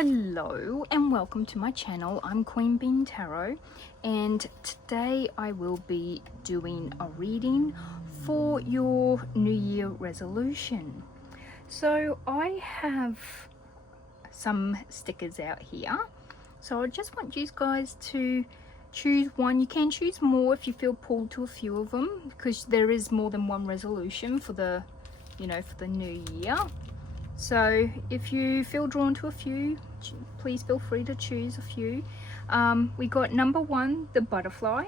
Hello and welcome to my channel. I'm Queen Bean Tarot, and today I will be doing a reading for your New Year resolution. So I have some stickers out here, so I just want you guys to choose one. You can choose more if you feel pulled to a few of them, because there is more than one resolution for the new year. So if you feel drawn to a few, please feel free to choose a few. We got number 1, the butterfly.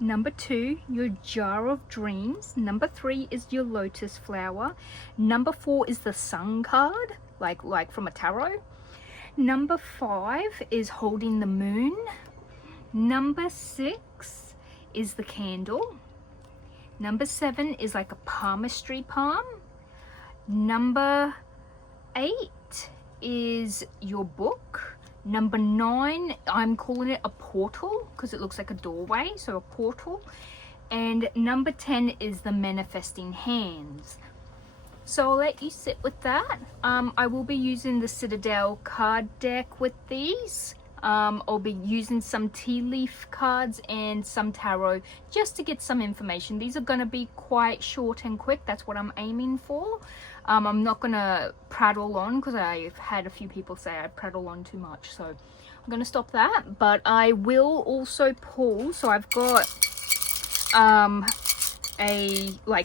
Number 2, your jar of dreams. Number 3 is your lotus flower. Number 4 is the sun card, like from a tarot. Number 5 is holding the moon. Number 6 is the candle. Number 7 is like a palmistry palm. Number 8 is your book. Number 9, I'm calling it a portal because it looks like a doorway, so a portal. And number 10 is the manifesting hands. So I'll let you sit with that. I will be using the Citadel card deck with these. I'll be using some tea leaf cards and some tarot just to get some information. These are going to be quite short and quick. That's what I'm aiming for. I'm not going to prattle on because I've had a few people say I prattle on too much, so I'm going to stop that. But I will also pull, so I've got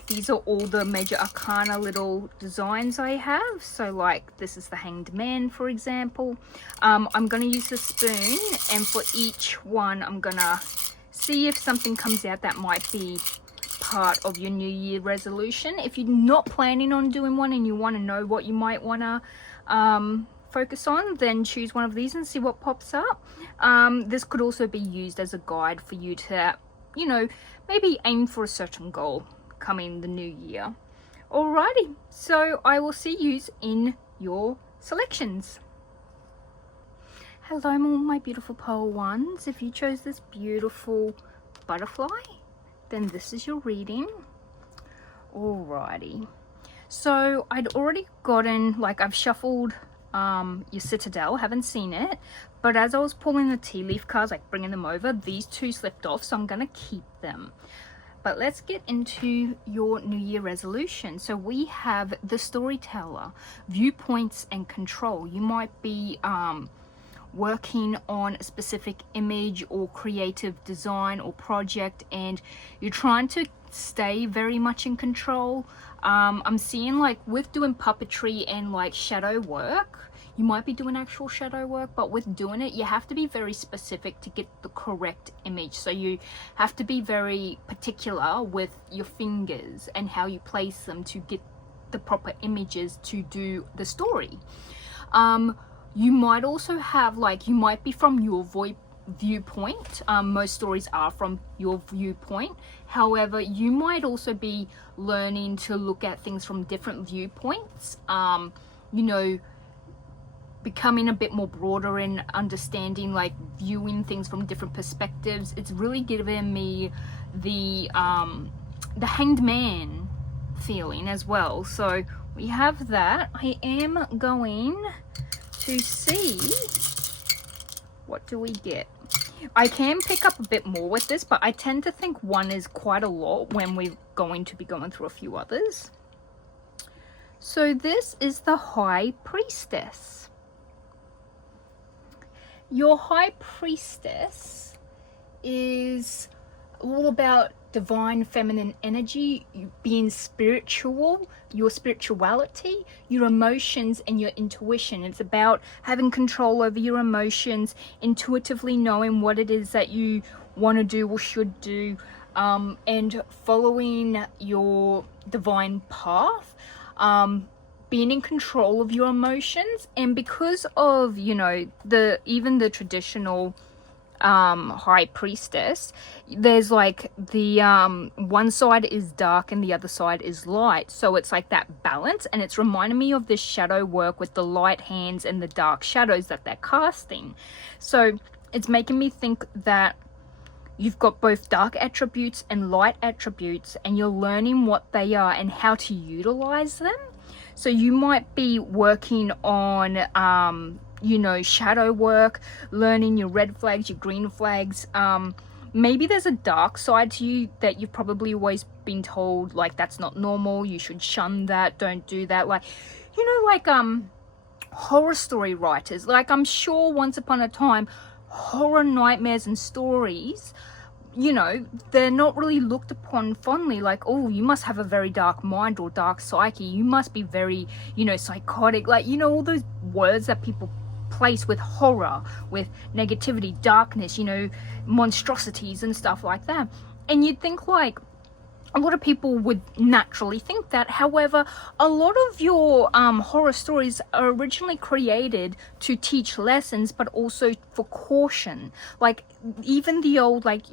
these are all the major arcana little designs I have. So like this is the Hanged Man, for example. I'm going to use the spoon, and for each one I'm going to see if something comes out that might be part of your New Year resolution. If you're not planning on doing one and you want to know what you might want to focus on, then choose one of these and see what pops up. This could also be used as a guide for you to, maybe aim for a certain goal coming the new year. Alrighty, so I will see you in your selections. Hello, all my beautiful pearl ones. If you chose this beautiful butterfly, then this is your reading. Alrighty, so I'd already gotten, I've shuffled your Citadel, haven't seen it, but as I was pulling the tea leaf cards, bringing them over, these two slipped off, so I'm gonna keep them. But let's get into your New Year resolution. So we have the storyteller, viewpoints and control. You might be working on a specific image or creative design or project, and you're trying to stay very much in control. I'm seeing with doing puppetry and shadow work, you might be doing actual shadow work, but with doing it, you have to be very specific to get the correct image. So you have to be very particular with your fingers and how you place them to get the proper images to do the story. You might also have, you might be from your viewpoint. Most stories are from your viewpoint. However, you might also be learning to look at things from different viewpoints. Becoming a bit more broader in understanding, viewing things from different perspectives. It's really given me the Hanged Man feeling as well. So we have that. I am going to see what do we get. I can pick up a bit more with this, but I tend to think one is quite a lot when we're going to be going through a few others. So this is the High Priestess. Your High Priestess is all about divine feminine energy, you being spiritual, your spirituality, your emotions and your intuition. It's about having control over your emotions, intuitively knowing what it is that you want to do or should do, and following your divine path, being in control of your emotions. And because of even the traditional High Priestess, there's the one side is dark and the other side is light, so it's that balance. And it's reminding me of this shadow work with the light hands and the dark shadows that they're casting. So it's making me think that you've got both dark attributes and light attributes, and you're learning what they are and how to utilize them. So you might be working on you know, shadow work, learning your red flags, your green flags. Maybe there's a dark side to you that you've probably always been told, like, that's not normal, you should shun that, don't do that. Like, you know, like horror story writers, like, I'm sure once upon a time horror nightmares and stories, you know, they're not really looked upon fondly, like, oh, you must have a very dark mind or dark psyche, you must be very, you know, psychotic, like, you know, all those words that people place with horror, with negativity, darkness, you know, monstrosities and stuff like that. And you'd think, like, a lot of people would naturally think that. However, a lot of your horror stories are originally created to teach lessons, but also for caution. Like, even the old, like,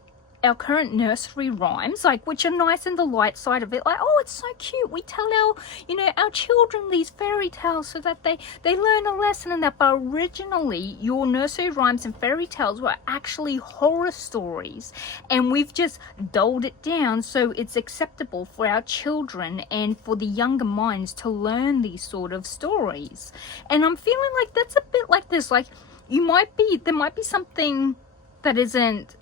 our current nursery rhymes, like, which are nice in the light side of it, like, oh, it's so cute, we tell our, you know, our children these fairy tales so that they learn a lesson in that. But originally your nursery rhymes and fairy tales were actually horror stories, and we've just dulled it down so it's acceptable for our children and for the younger minds to learn these sort of stories. And I'm feeling like that's a bit like this, like, there might be something that isn't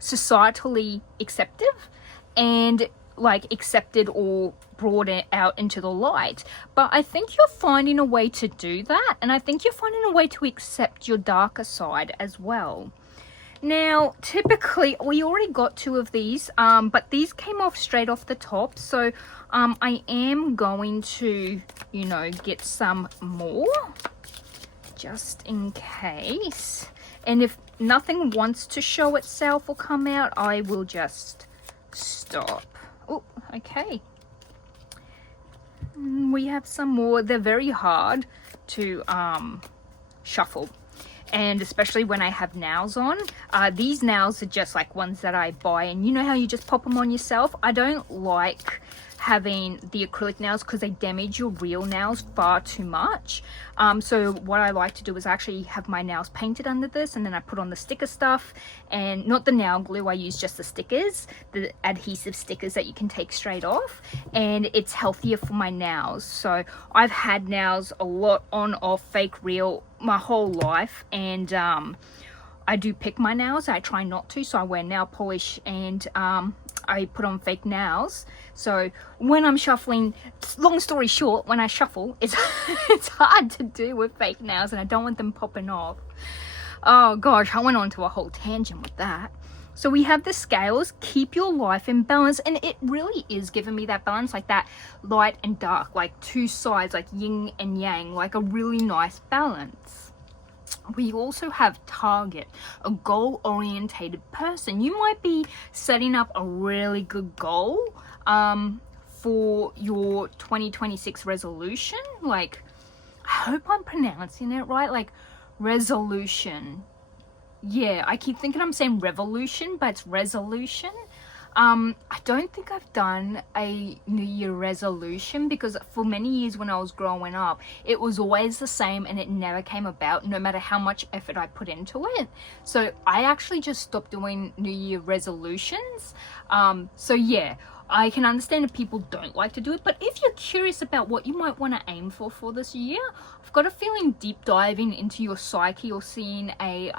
societally acceptive and like accepted or brought it out into the light, but I think you're finding a way to do that, and I think you're finding a way to accept your darker side as well. Now, typically we already got 2 of these, but these came off straight off the top, so I am going to, you know, get some more just in case. And if nothing wants to show itself or come out, I will just stop. Oh, okay. We have some more. They're very hard to shuffle, and especially when I have nails on. These nails are just like ones that I buy, and you know how you just pop them on yourself? I don't like having the acrylic nails because they damage your real nails far too much. So what I like to do is actually have my nails painted under this, and then I put on the sticker stuff, and not the nail glue, I use just the stickers, the adhesive stickers that you can take straight off, and it's healthier for my nails. So I've had nails a lot on, off, fake, real my whole life, and I do pick my nails. I try not to, so I wear nail polish, and I put on fake nails. So when I'm shuffling, long story short, when I shuffle, it's it's hard to do with fake nails, and I don't want them popping off. Oh gosh, I went on to a whole tangent with that. So we have the scales, keep your life in balance, and it really is giving me that balance, like that light and dark, like 2 sides, like yin and yang, like a really nice balance. We also have target, a goal-orientated person. You might be setting up a really good goal for your 2026 resolution. Like, I hope I'm pronouncing it right, like resolution. Yeah, I keep thinking I'm saying revolution, but it's resolution. I don't think I've done a New Year resolution, because for many years when I was growing up, it was always the same and it never came about, no matter how much effort I put into it. So I actually just stopped doing New Year resolutions. So yeah, I can understand if people don't like to do it, but if you're curious about what you might want to aim for this year, I've got a feeling deep diving into your psyche or seeing a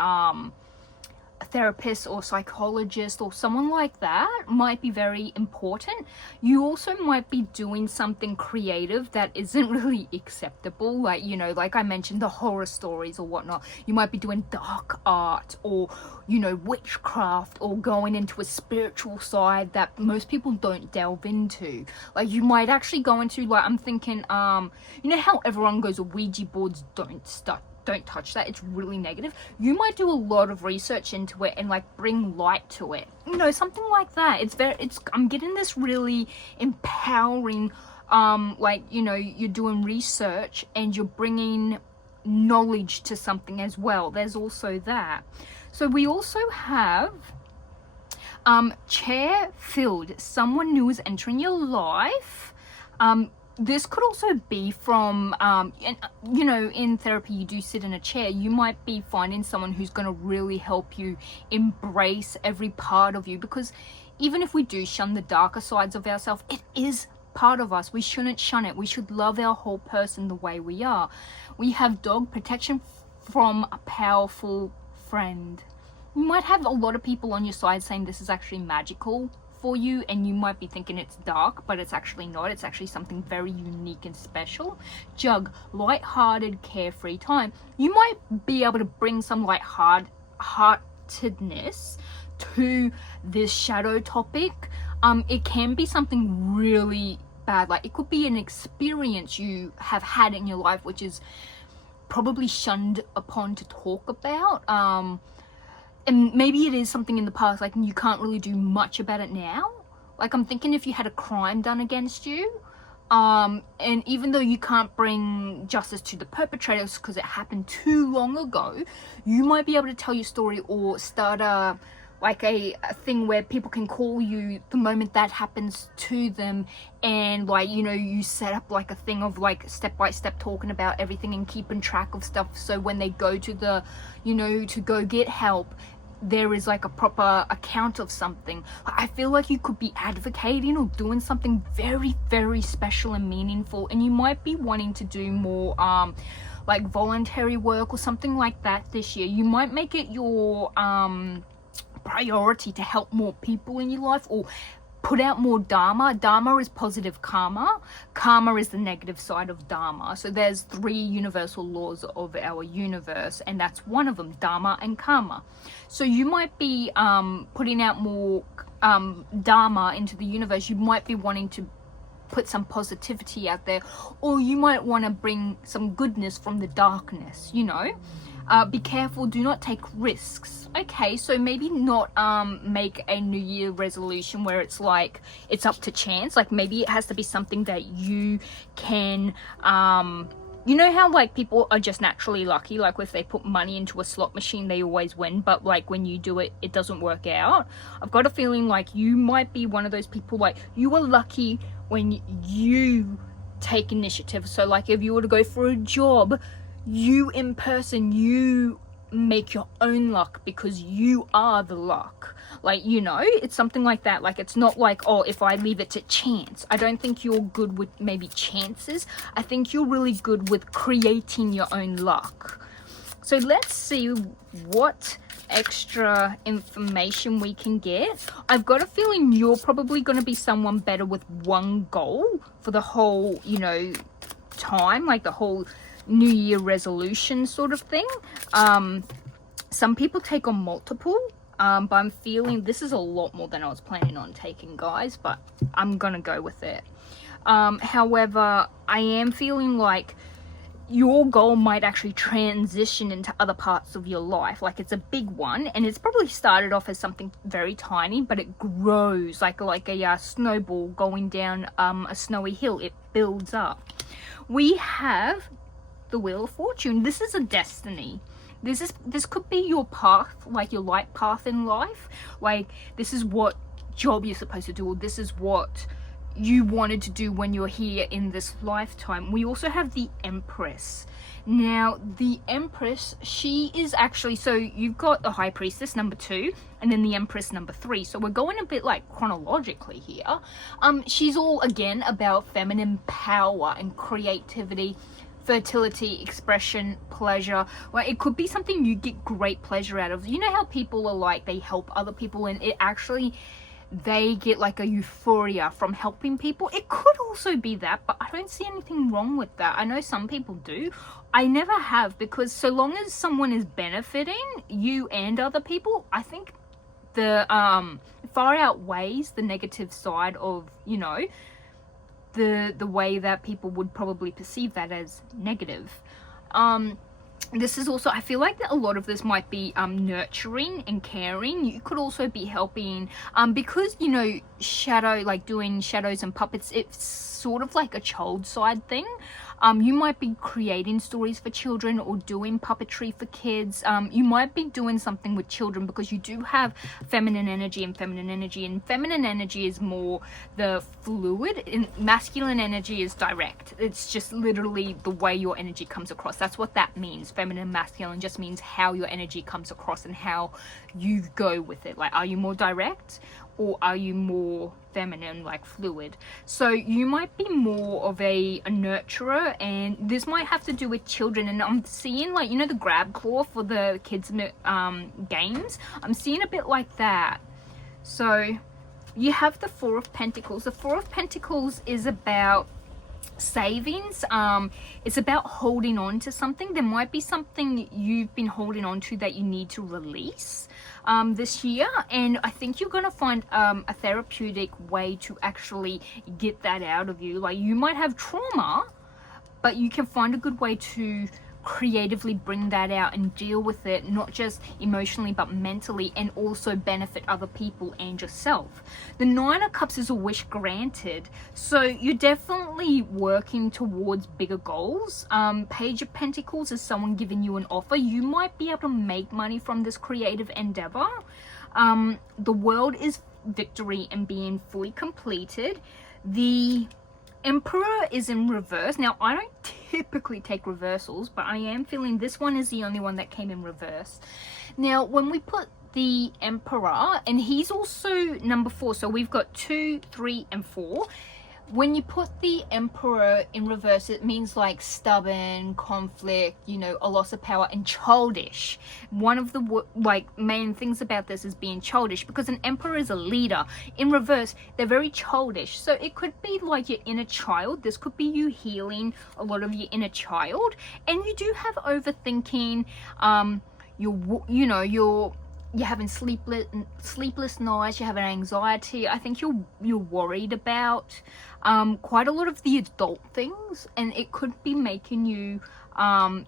therapist or psychologist or someone like that might be very important. You also might be doing something creative that isn't really acceptable, like, you know, like I mentioned, the horror stories or whatnot. You might be doing dark art, or, you know, witchcraft, or going into a spiritual side that most people don't delve into. Like, you might actually go into, like, I'm thinking, you know how everyone goes, Ouija boards, don't touch that, it's really negative. You might do a lot of research into it and like bring light to it, you know, something like that. I'm getting this really empowering, like, you know, you're doing research and you're bringing knowledge to something as well. There's also that. So we also have chair filled, someone new is entering your life. This could also be from, you know, in therapy you do sit in a chair. You might be finding someone who's going to really help you embrace every part of you, because even if we do shun the darker sides of ourselves, it is part of us. We shouldn't shun it. We should love our whole person the way we are. We have dog protection from a powerful friend. You might have a lot of people on your side saying this is actually magical for you, and you might be thinking it's dark, but it's actually not. It's actually something very unique and special. Jug, light-hearted, carefree time. You might be able to bring some light-heartedness to this shadow topic. It can be something really bad. Like, it could be an experience you have had in your life which is probably shunned upon to talk about. And maybe it is something in the past, like, you can't really do much about it now. Like, I'm thinking if you had a crime done against you, and even though you can't bring justice to the perpetrators because it happened too long ago, you might be able to tell your story or start a thing where people can call you the moment that happens to them, and like, you know, you set up like a thing of like step by step talking about everything and keeping track of stuff, so when they go to the, you know, to go get help, there is like a proper account of something. I feel like you could be advocating or doing something very, very special and meaningful, and you might be wanting to do more like voluntary work or something like that this year. You might make it your priority to help more people in your life, or put out more dharma. Dharma is positive karma. Karma is the negative side of dharma. So there's 3 universal laws of our universe, and that's one of them, dharma and karma. So you might be putting out more dharma into the universe. You might be wanting to put some positivity out there, or you might want to bring some goodness from the darkness, you know. Be careful, do not take risks. Okay, so maybe not make a New Year resolution where it's like it's up to chance. Like, maybe it has to be something that you can you know how like people are just naturally lucky, like if they put money into a slot machine they always win, but like when you do it, it doesn't work out. I've got a feeling like you might be one of those people, like you are lucky when you take initiative. So like if you were to go for a job, you in person, you make your own luck because you are the luck. Like, you know, it's something like that. Like, it's not like, oh, if I leave it to chance. I don't think you're good with maybe chances. I think you're really good with creating your own luck. So let's see what extra information we can get. I've got a feeling you're probably going to be someone better with one goal for the whole, you know, time, like the whole New Year resolution sort of thing. Some people take on multiple, but I'm feeling this is a lot more than I was planning on taking, guys, but I'm gonna go with it. However, I am feeling like your goal might actually transition into other parts of your life. Like, it's a big one, and it's probably started off as something very tiny, but it grows like a snowball going down a snowy hill. It builds up. We have the Wheel of Fortune. This is a destiny. This could be your path, like your light path in life. Like, this is what job you're supposed to do, or this is what you wanted to do when you're here in this lifetime. We also have the Empress. Now, the Empress, she is actually, so you've got the High Priestess number 2, and then the Empress number 3. So we're going a bit like chronologically here. She's all again about feminine power and creativity, fertility, expression, pleasure. Well, it could be something you get great pleasure out of. You know how people are like, they help other people, and it actually, they get like a euphoria from helping people. It could also be that, but I don't see anything wrong with that. I know some people do. I never have, because so long as someone is benefiting you and other people, I think the far outweighs the negative side of, you know, the way that people would probably perceive that as negative. This is also, I feel like that a lot of this might be nurturing and caring. You could also be helping, because, you know, shadow, like doing shadows and puppets, it's sort of like a child side thing. You might be creating stories for children or doing puppetry for kids. You might be doing something with children because you do have feminine energy, and feminine energy is more the fluid, and masculine energy is direct. It's just literally the way your energy comes across. That's what that means. Feminine, masculine just means how your energy comes across and how you go with it. Like, are you more direct? or are you more feminine, like fluid? So you might be more of a nurturer, and this might have to do with children. And I'm seeing, like, you know, the grab claw for the kids games, I'm seeing a bit like that. So you have the Four of Pentacles. The Four of Pentacles is about savings. It's about holding on to something. There might be something you've been holding on to that you need to release this year, and I think you're gonna find a therapeutic way to actually get that out of you. Like, you might have trauma, but you can find a good way to creatively bring that out and deal with it, not just emotionally but mentally, and also benefit other people and yourself. The Nine of Cups is a wish granted, so you're definitely working towards bigger goals. Page of Pentacles is someone giving you an offer. You might be able to make money from this creative endeavor. The World is victory and being fully completed. The Emperor is in reverse. Now, I don't typically take reversals, but I am feeling this one is the only one that came in reverse. Now, when we put the Emperor, and he's also number 4, so we've got 2, 3, and 4. When you put the Emperor in reverse, it means like stubborn, conflict, you know, a loss of power, and childish. One of the like main things about this is being childish, because an Emperor is a leader. In reverse, they're very childish. So it could be like your inner child. This could be you healing a lot of your inner child. And you do have overthinking. You're having sleepless nights, you're having anxiety. I think you're worried about quite a lot of the adult things, and it could be making you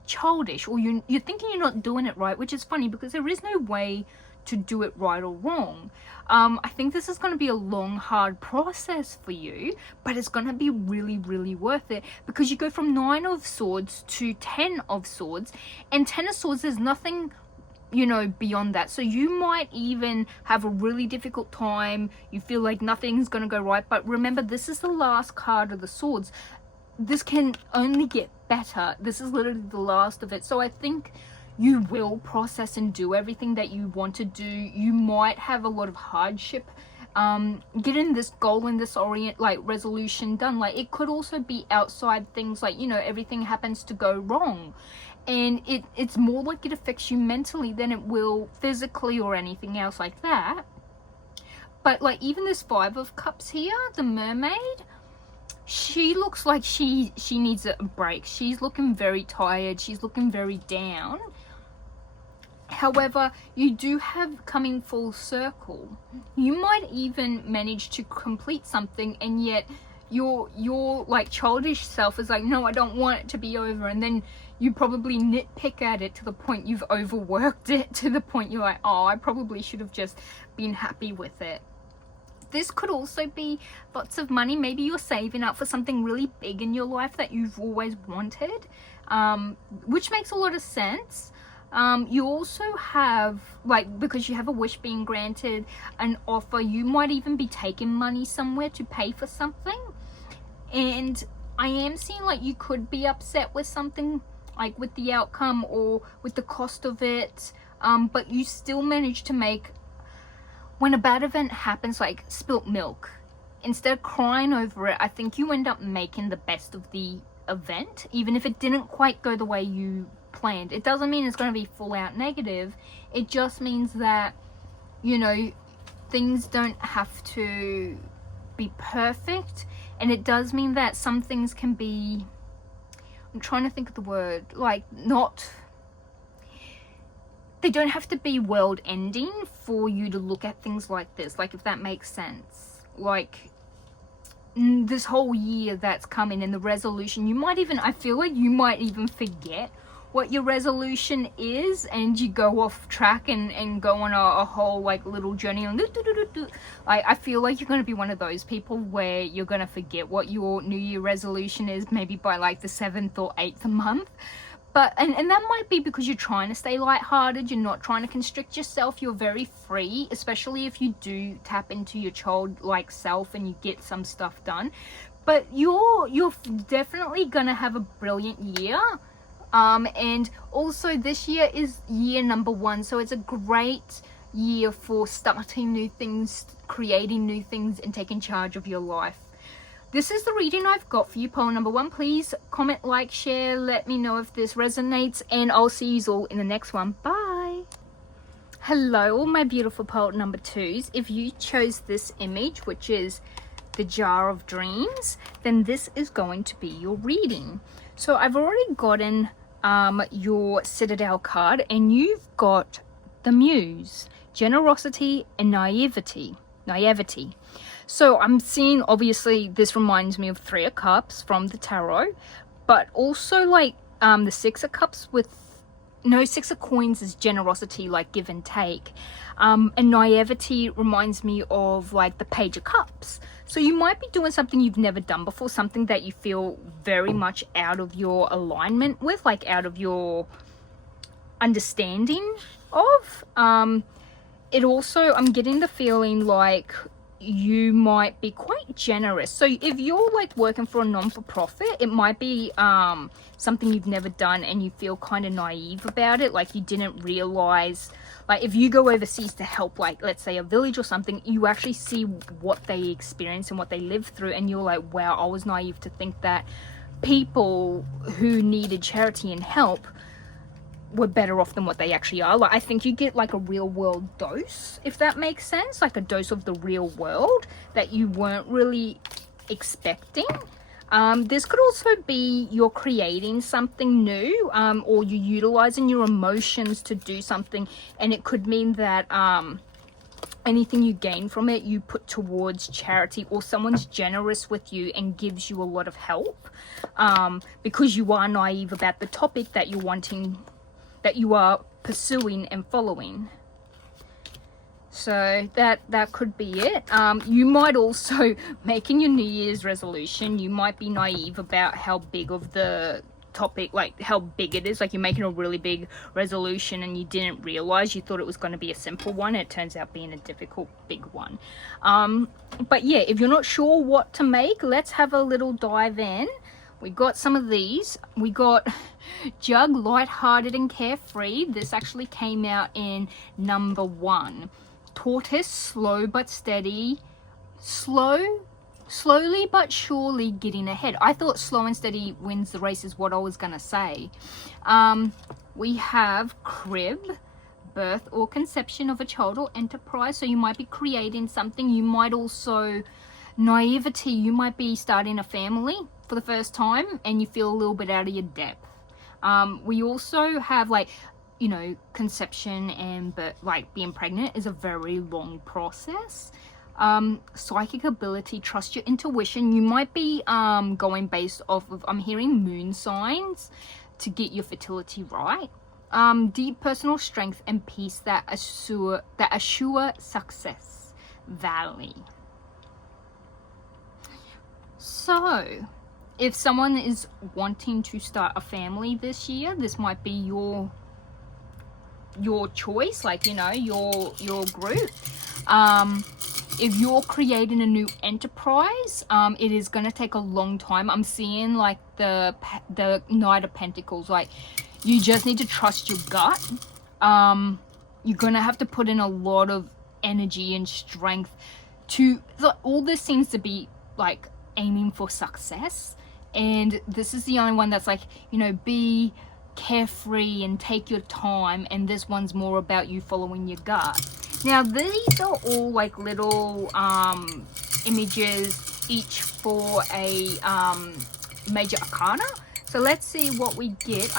childish, or you're thinking you're not doing it right, which is funny because there is no way to do it right or wrong. I think this is going to be a long, hard process for you, but it's going to be really, really worth it, because you go from 9 of Swords to 10 of Swords, and 10 of Swords, there's nothing, you know, beyond that. So you might even have a really difficult time. You feel like nothing's gonna go right, but remember, this is the last card of the Swords. This can only get better. This is literally the last of it. So I think you will process and do everything that you want to do. You might have a lot of hardship getting this goal and this resolution done. Like, it could also be outside things, like, you know, everything happens to go wrong, and it's more like it affects you mentally than it will physically or anything else like that. But like, even this 5 of Cups here, the Mermaid, she looks like she needs a break. She's looking very tired, she's looking very down. However, you do have coming full circle. You might even manage to complete something, and yet your like childish self is like, no, I don't want it to be over. And then you probably nitpick at it to the point you've overworked it, to the point you're like, oh, I probably should have just been happy with it. This could also be lots of money. Maybe you're saving up for something really big in your life that you've always wanted, which makes a lot of sense. You also have, like, because you have a wish being granted, an offer. You might even be taking money somewhere to pay for something. And I am seeing, like, you could be upset with something, like with the outcome or with the cost of it, but you still manage to make, when a bad event happens, like spilt milk, instead of crying over it, I think you end up making the best of the event, even if it didn't quite go the way you planned. It doesn't mean it's going to be full out negative. It just means that, you know, things don't have to be perfect, and it does mean that some things can be, I'm trying to think of the word, like, not, they don't have to be world ending for you to look at things like this, like, if that makes sense. Like, this whole year that's coming, and the resolution, you might even, I feel like you might even forget what your resolution is, and you go off track and go on a whole like little journey, and I feel like you're going to be one of those people where you're going to forget what your New Year resolution is, maybe by like the 7th or 8th month. But and that might be because you're trying to stay lighthearted, you're not trying to constrict yourself, you're very free, especially if you do tap into your childlike self and you get some stuff done. But you're definitely gonna have a brilliant year. And also this year is year number 1, so it's a great year for starting new things, creating new things, and taking charge of your life. This is the reading I've got for you, pile number 1. Please comment, like, share, let me know if this resonates, and I'll see you all in the next one. Bye. Hello, all my beautiful pile number 2s. If you chose this image, which is the Jar of Dreams, then this is going to be your reading. So I've already gotten your Citadel card, and you've got the Muse, generosity and naivety. So I'm seeing, obviously this reminds me of 3 of Cups from the tarot, but also like the 6 of Cups with 6 of Coins is generosity, like give and take, and naivety reminds me of like the Page of Cups. So you might be doing something you've never done before, something that you feel very much out of your alignment with, like out of your understanding of. It also, I'm getting the feeling like you might be quite generous. So if you're like working for a non-for-profit, it might be something you've never done and you feel kind of naive about it, like you didn't realize, like if you go overseas to help, like let's say a village or something, you actually see what they experience and what they live through, and you're like, wow, I was naive to think that people who needed charity and help were better off than what they actually are. Like I think you get like a real world dose, if that makes sense, like a dose of the real world that you weren't really expecting. This could also be you're creating something new, or you're utilizing your emotions to do something, and it could mean that anything you gain from it you put towards charity, or someone's generous with you and gives you a lot of help, because you are naive about the topic that you're wanting, that you are pursuing and following. So that could be it. You might also, making your New Year's resolution, you might be naive about how big of the topic, like how big it is. Like you're making a really big resolution and you didn't realize, you thought it was going to be a simple one. It turns out being a difficult big one. But yeah, if you're not sure what to make, let's have a little dive in. We got some of these. We got Jug, light-hearted and carefree. This actually came out in number 1. Tortoise, slow but steady. Slowly but surely getting ahead. I thought slow and steady wins the race is what I was gonna say. We have Crib, birth or conception of a child or enterprise. So you might be creating something. You might also, naivety, you might be starting a family for the first time and you feel a little bit out of your depth. We also have like, you know, conception and like being pregnant is a very long process. Psychic ability, trust your intuition. You might be going based off of, I'm hearing moon signs to get your fertility right. Deep personal strength and peace that assure success. Valley. So if someone is wanting to start a family this year, this might be your choice, like, you know, your group. If you're creating a new enterprise, it is going to take a long time. I'm seeing like the Knight of Pentacles, like you just need to trust your gut. You're going to have to put in a lot of energy and strength to, all this seems to be like aiming for success, and this is the only one that's like, you know, be carefree and take your time, and this one's more about you following your gut. Now these are all like little images, each for a major arcana. So let's see what we get.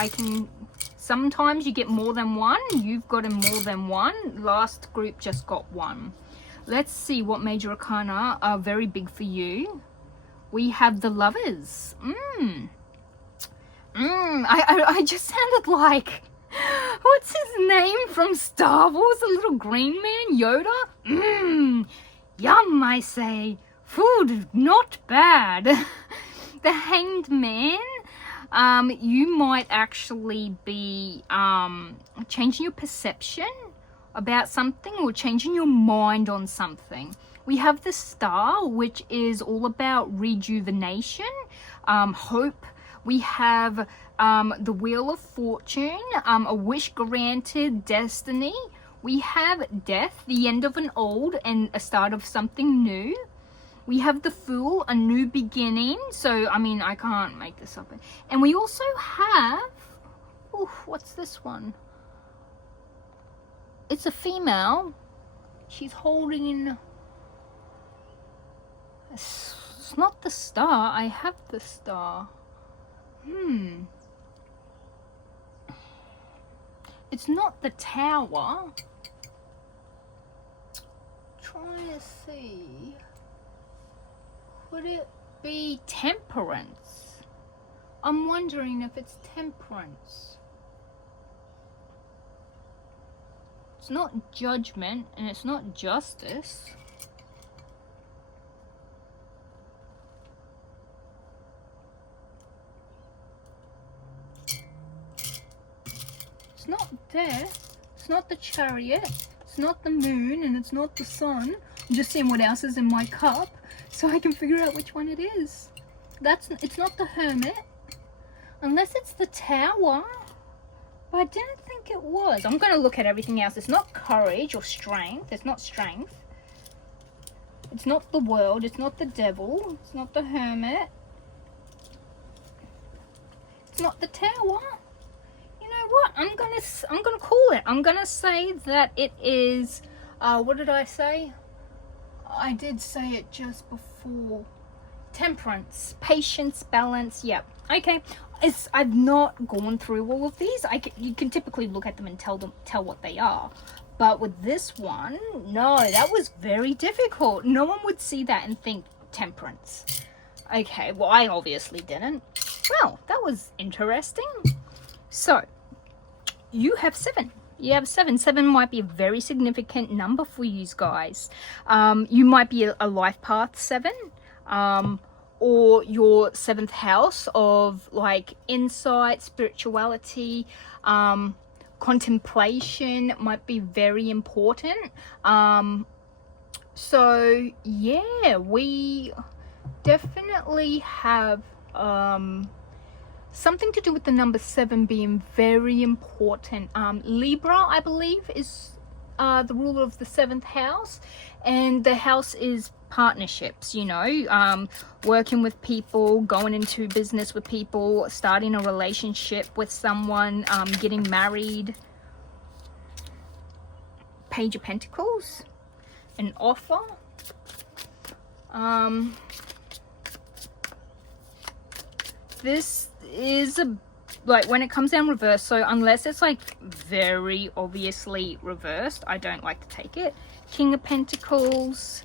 Sometimes you get more than one. You've gotten more than one. Last group just got one. Let's see what major arcana are very big for you. We have the Lovers. I just sounded like, what's his name from Star Wars? The little green man, Yoda? Yum, I say. Food, not bad. The Hanged Man. You might actually be changing your perception about something, or changing your mind on something. We have the Star, which is all about rejuvenation, hope. We have the Wheel of Fortune, a wish granted, destiny. We have death, the end of an old and a start of something new. We have the Fool, a new beginning. So, I mean, I can't make this up. And we also have, ooh, what's this one? It's a female. She's holding, it's not the star. I have the star. It's not the Tower. Trying to see. Could it be Temperance? I'm wondering if it's Temperance. It's not Judgment and it's not Justice. It's not Death. It's not the Chariot. It's not the Moon and it's not the Sun. I'm just seeing what else is in my cup so I can figure out which one it is. It's not the Hermit. Unless it's the Tower. But I didn't think it was. I'm going to look at everything else. It's not Courage or Strength. It's not Strength. It's not the World. It's not the Devil. It's not the Hermit. It's not the Tower. You know what? I'm gonna call it. I'm gonna say that it is. What did I say? I did say it just before. Temperance, patience, balance. Yep. Okay. I've not gone through all of these. You can typically look at them and tell what they are. But with this one, no, that was very difficult. No one would see that and think Temperance. Okay, well, I obviously didn't. Well, that was interesting. So, you have 7. You have 7. 7 might be a very significant number for you guys. You might be a life path 7. Or your 7th house of like insight, spirituality, contemplation might be very important. So yeah, we definitely have something to do with the number 7 being very important. Libra, I believe, is the ruler of the 7th house, and the house is partnerships, you know, working with people, going into business with people, starting a relationship with someone, getting married. Page of Pentacles, an offer. This is like when it comes down reverse, so unless it's like very obviously reversed, I don't like to take it. King of Pentacles,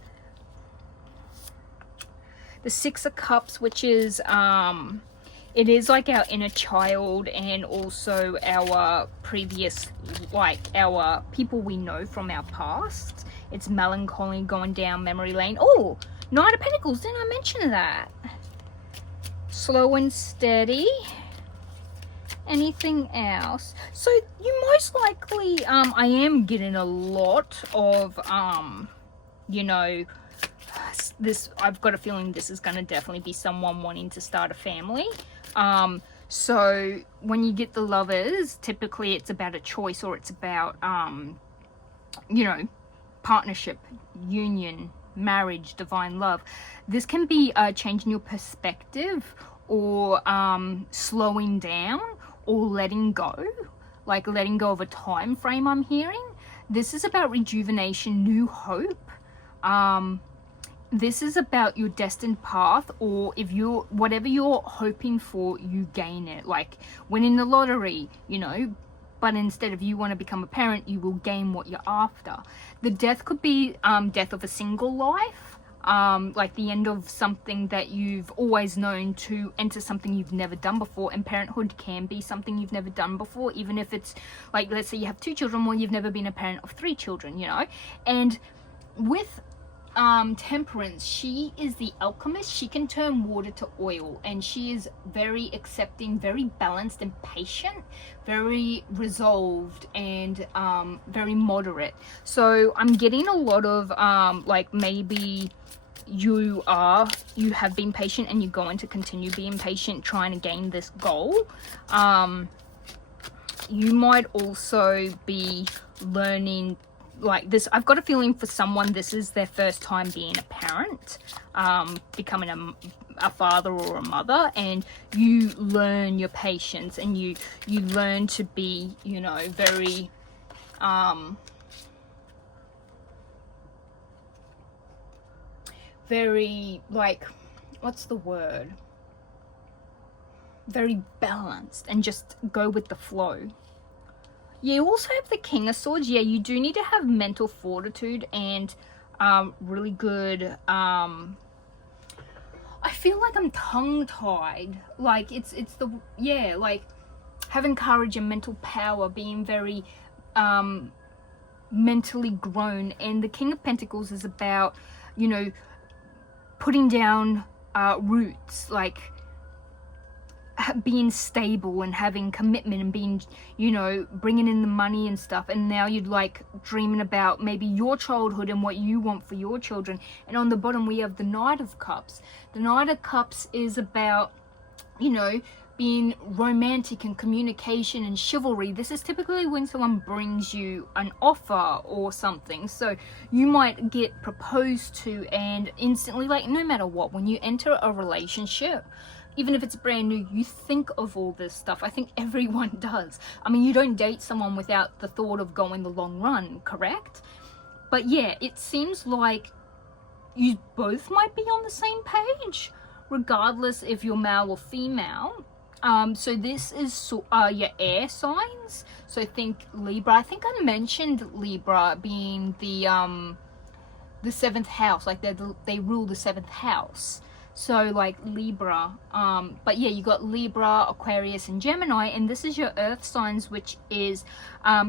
the 6 of Cups, which is it is like our inner child, and also our previous, like our people we know from our past. It's melancholy, going down memory lane. Oh, Knight of Pentacles, didn't I mention that? Slow and steady. Anything else? So you most likely, I am getting a lot of, you know, this, I've got a feeling this is going to definitely be someone wanting to start a family. So when you get the Lovers, typically it's about a choice, or it's about, you know, partnership, union, marriage, divine love. This can be changing your perspective, or slowing down, or letting go, like letting go of a time frame. I'm hearing this is about rejuvenation, new hope. This is about your destined path, or if you're, whatever you're hoping for, you gain it, like winning the lottery, you know, but instead of you want to become a parent, you will gain what you're after. The death could be death of a single life, like the end of something that you've always known, to enter something you've never done before. And parenthood can be something you've never done before, even if it's like, let's say you have 2 children, well, you've never been a parent of 3 children, you know. And with Temperance, she is the alchemist. She can turn water to oil, and she is very accepting, very balanced and patient, very resolved, and very moderate. So I'm getting a lot of like maybe you have been patient and you're going to continue being patient, trying to gain this goal. You might also be learning like this, I've got a feeling for someone, this is their first time being a parent, becoming a father or a mother, and you learn your patience, and you learn to be, you know, very very, like, what's the word, very balanced, and just go with the flow. Yeah, you also have the King of Swords. Yeah, you do need to have mental fortitude and really good, I feel like I'm tongue-tied. Like, it's the, yeah, like, having courage and mental power, being very mentally grown. And the King of Pentacles is about, you know, putting down roots, like being stable and having commitment and being, you know, bringing in the money and stuff. And now you'd like dreaming about maybe your childhood and what you want for your children. And on the bottom we have the Knight of Cups. The Knight of Cups is about, you know, being romantic and communication and chivalry. This is typically when someone brings you an offer or something. So you might get proposed to, and instantly, like, no matter what, when you enter a relationship, even if it's brand new, you think of all this stuff. I think everyone does. I mean, you don't date someone without the thought of going the long run, correct? But yeah, it seems like you both might be on the same page, regardless if you're male or female. So this is your air signs. So think Libra. I think I mentioned Libra being the 7th house, like they rule the 7th house. So like Libra, but yeah, you got Libra, Aquarius, and Gemini, and this is your earth signs, which is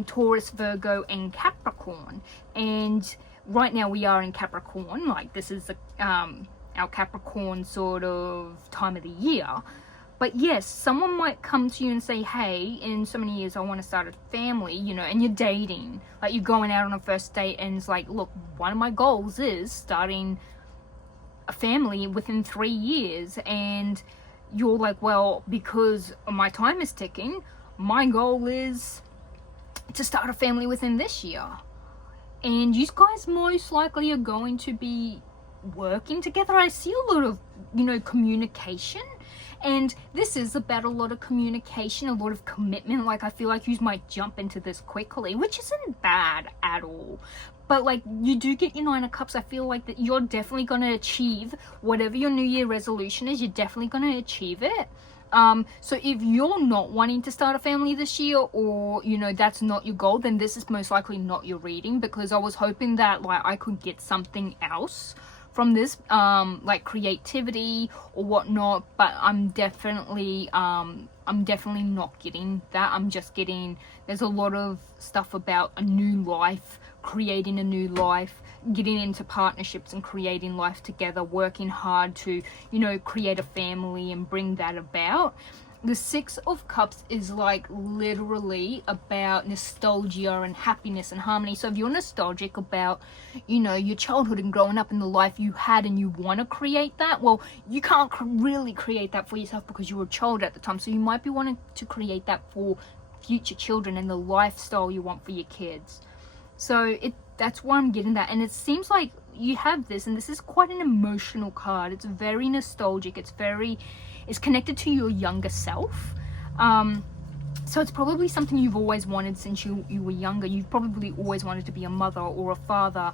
Taurus, Virgo, and Capricorn. And right now we are in Capricorn, like this is our Capricorn sort of time of the year. But yes, someone might come to you and say, hey, in so many years I want to start a family, you know, and you're dating, like you're going out on a first date, and it's like, look, one of my goals is starting a family within 3 years. And you're like, well, because my time is ticking, my goal is to start a family within this year. And you guys most likely are going to be working together. I see a lot of, you know, communication, and this is about a lot of communication, a lot of commitment. Like I feel like you might jump into this quickly, which isn't bad at all. But like, you do get your 9 of Cups. I feel like that you're definitely going to achieve whatever your New Year resolution is. You're definitely going to achieve it. So if you're not wanting to start a family this year, or, you know, that's not your goal, then this is most likely not your reading, because I was hoping that like I could get something else from this, like creativity or whatnot, but I'm definitely not getting that. I'm just getting, there's a lot of stuff about a new life, creating a new life, getting into partnerships and creating life together, working hard to, you know, create a family and bring that about. The 6 of Cups is like literally about nostalgia and happiness and harmony. So if you're nostalgic about, you know, your childhood and growing up in the life you had, and you want to create that, well, you can't really create that for yourself because you were a child at the time. So you might be wanting to create that for future children and the lifestyle you want for your kids. So that's why I'm getting that. And it seems like you have this, and this is quite an emotional card. It's very nostalgic. It's connected to your younger self. So it's probably something you've always wanted since you were younger. You've probably always wanted to be a mother or a father.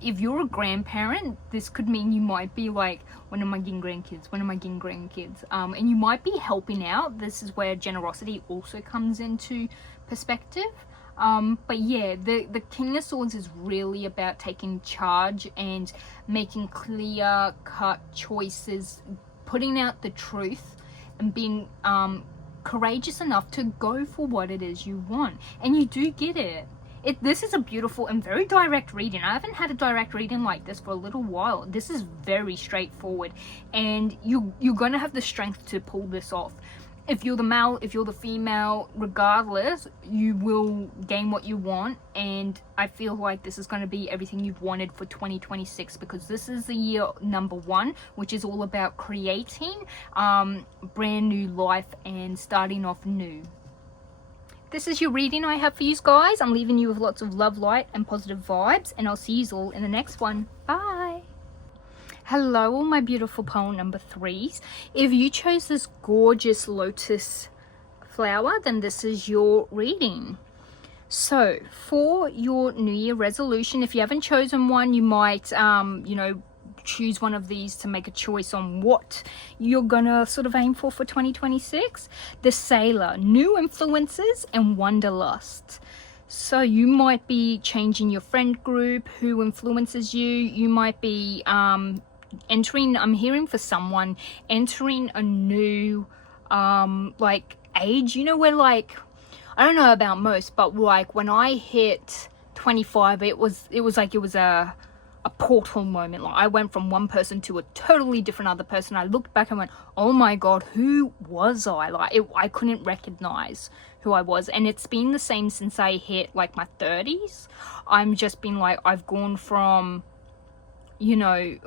If you're a grandparent, this could mean you might be like, when am I getting grandkids? When am I getting grandkids? And you might be helping out. This is where generosity also comes into perspective. But yeah, the King of Swords is really about taking charge and making clear-cut choices, putting out the truth, and being courageous enough to go for what it is you want. And you do get it. This is a beautiful and very direct reading. I haven't had a direct reading like this for a little while. This is very straightforward, and you're gonna have the strength to pull this off. If you're the male, if you're the female, regardless, you will gain what you want. And I feel like this is going to be everything you've wanted for 2026, because this is the year number 1, which is all about creating brand new life and starting off new. this is your reading I have for you guys. I'm leaving you with lots of love, light, and positive vibes, and I'll see you all in the next one. Bye. Hello, all my beautiful pole number 3s. If you chose this gorgeous lotus flower, then this is your reading. So for your New Year resolution, if you haven't chosen one, you might, you know, choose one of these to make a choice on what you're gonna sort of aim for 2026. The Sailor, new influences and wanderlust. So you might be changing your friend group, who influences you. You might be entering, I'm hearing for someone entering a new like age, you know, where like, I don't know about most, but like when I hit 25, it was like it was a portal moment. Like I went from one person to a totally different other person. I looked back and went, oh my god, who was I? Like I couldn't recognize who I was. And it's been the same since I hit like my 30s. I'm just been like, I've gone from, you know,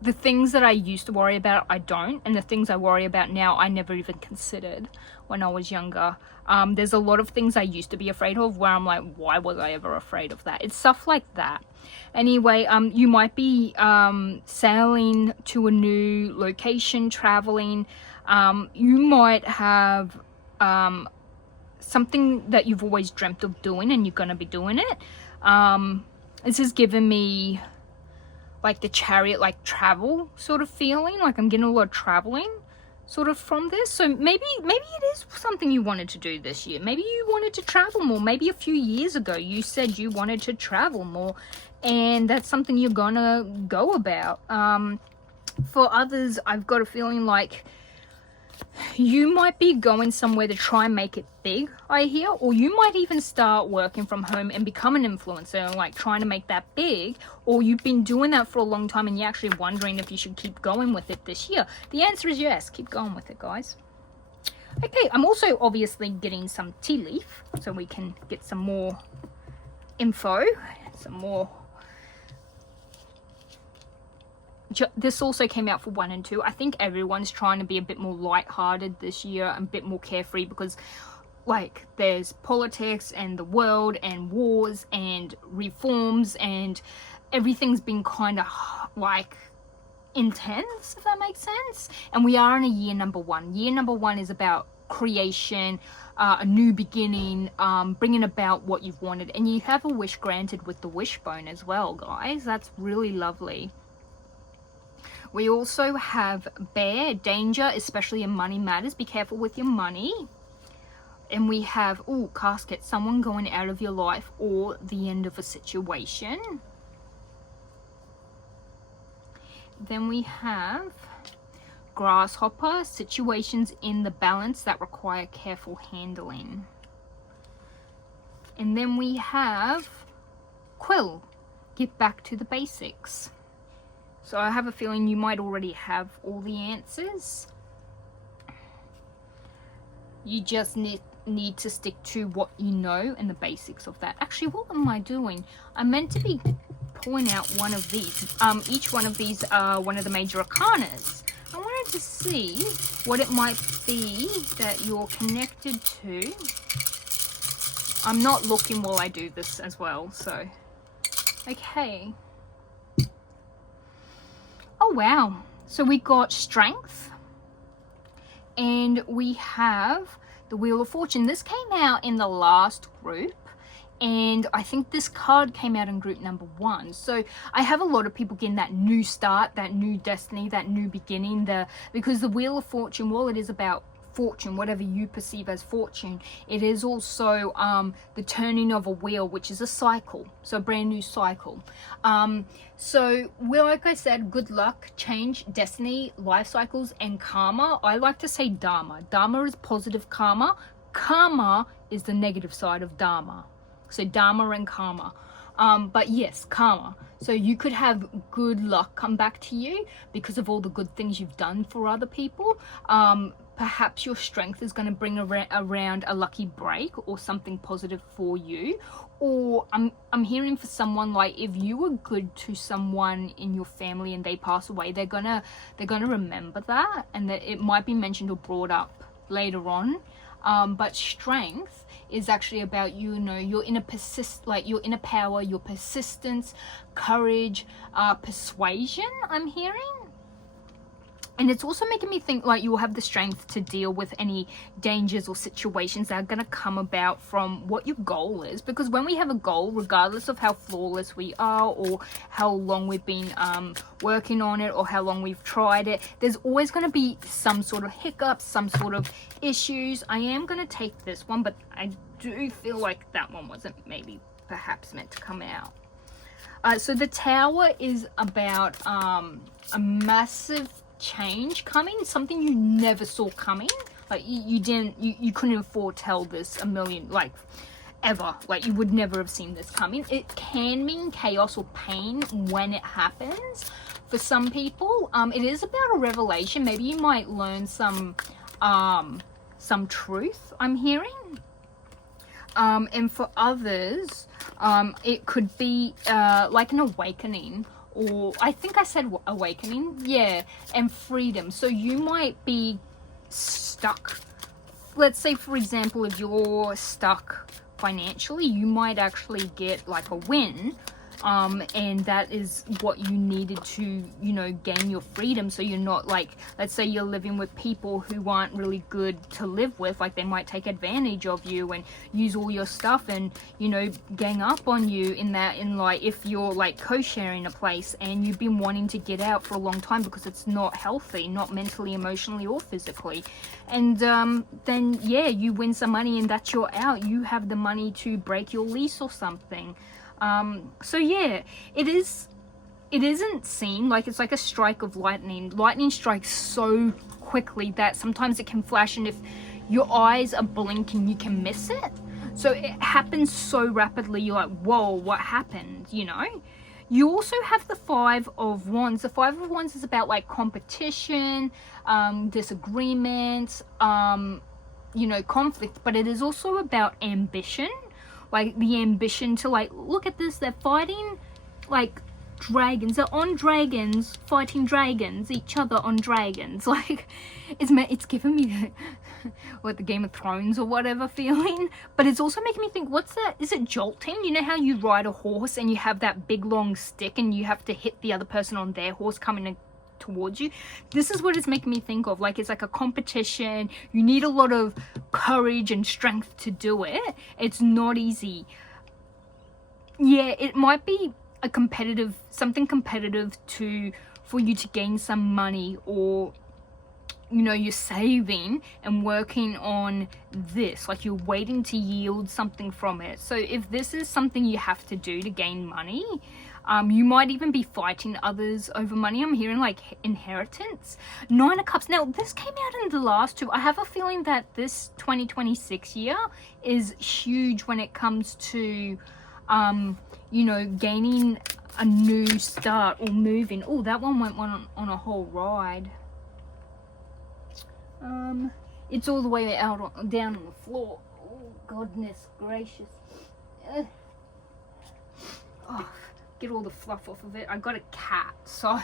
the things that I used to worry about, I don't, and the things I worry about now, I never even considered when I was younger. There's a lot of things I used to be afraid of where I'm like, why was I ever afraid of that? It's stuff like that. Anyway, you might be sailing to a new location, traveling. You might have something that you've always dreamt of doing, and you're going to be doing it. This has given me like the Chariot, like travel sort of feeling, like I'm getting a lot of traveling sort of from this. So maybe it is something you wanted to do this year. Maybe you wanted to travel more. Maybe a few years ago you said you wanted to travel more, and that's something you're gonna go about. For others, I've got a feeling like you might be going somewhere to try and make it big, I hear, or you might even start working from home and become an influencer and like trying to make that big, or you've been doing that for a long time and you're actually wondering if you should keep going with it this year. The answer is yes, keep going with it, guys. Okay, I'm also obviously getting some tea leaf so we can get some more info, some more. This also came out for 1 and 2. I think everyone's trying to be a bit more lighthearted this year and a bit more carefree, because like there's politics and the world and wars and reforms and everything's been kind of like intense, if that makes sense. And we are in a year number 1. Year number 1 is about creation, a new beginning, bringing about what you've wanted. And you have a wish granted with the wishbone as well, guys. That's really lovely. We also have Bear, danger, especially in money matters. Be careful with your money. And we have, oh, Casket, someone going out of your life or the end of a situation. Then we have Grasshopper, situations in the balance that require careful handling. And then we have Quill, get back to the basics. So I have a feeling you might already have all the answers. You just need to stick to what you know and the basics of that. Actually, what am I doing? I'm meant to be pulling out one of these. Each one of these are one of the major arcanas. I wanted to see what it might be that you're connected to. I'm not looking while I do this as well, so. Okay. Oh wow, so we got Strength and we have the Wheel of Fortune. This came out in the last group, and I think this card came out in group number 1. So I have a lot of people getting that new start, that new destiny, that new beginning, because the Wheel of Fortune, while it is about fortune, whatever you perceive as fortune, it is also the turning of a wheel, which is a cycle, so a brand new cycle. So like I said, good luck, change, destiny, life cycles, and karma. I like to say dharma. Dharma is positive karma. Karma is the negative side of dharma. So dharma and karma. But yes, karma. So you could have good luck come back to you because of all the good things you've done for other people. Perhaps your strength is going to bring around a lucky break or something positive for you. Or I'm hearing for someone, like if you were good to someone in your family and they pass away, they're gonna remember that, and that it might be mentioned or brought up later on. But strength is actually about, you know, your inner your inner power, your persistence, courage, persuasion, I'm hearing. And it's also making me think like you will have the strength to deal with any dangers or situations that are going to come about from what your goal is. Because when we have a goal, regardless of how flawless we are or how long we've been working on it or how long we've tried it, there's always going to be some sort of hiccups, some sort of issues. I am going to take this one, but I do feel like that one wasn't maybe perhaps meant to come out. So the Tower is about a massive change coming, something you never saw coming. Like you couldn't foretell this a million, like ever, like you would never have seen this coming. It can mean chaos or pain when it happens for some people. It is about a revelation. Maybe you might learn some truth, I'm hearing. And for others, it could be like an awakening, or I think I said awakening, yeah, and freedom. So you might be stuck. Let's say, for example, if you're stuck financially, you might actually get like a win. And that is what you needed to, you know, gain your freedom. So you're not like, let's say you're living with people who aren't really good to live with, like they might take advantage of you and use all your stuff and, you know, gang up on you in like if you're like co-sharing a place and you've been wanting to get out for a long time because it's not healthy, not mentally, emotionally, or physically. And then yeah, you win some money and that's your out. You have the money to break your lease or something. So yeah, it isn't seen like it's like a strike of lightning. Lightning strikes so quickly that sometimes it can flash, and if your eyes are blinking, you can miss it. So it happens so rapidly, you're like, whoa, what happened, you know? You also have the Five of Wands. The Five of Wands is about like competition, disagreements, you know, conflict, but it is also about ambition. Like the ambition to like, look at this, they're fighting like dragons, they're on dragons, fighting dragons, each other on dragons. Like it's giving me the, what, the Game of Thrones or whatever feeling. But it's also making me think, what's that, is it jolting? You know how you ride a horse and you have that big long stick and you have to hit the other person on their horse coming towards you? This is what it's making me think of. Like it's like a competition. You need a lot of courage and strength to do it. It's not easy. Yeah, it might be a competitive, something competitive for you to gain some money, or you know, you're saving and working on this, like you're waiting to yield something from it. So if this is something you have to do to gain money, you might even be fighting others over money. I'm hearing like inheritance. Nine of Cups. Now this came out in the last two. I have a feeling that this 2026 year is huge when it comes to you know, gaining a new start or moving. Oh, that one went on a whole ride. It's all the way out down on the floor. Oh, goodness gracious. Oh, get all the fluff off of it. I got a cat, so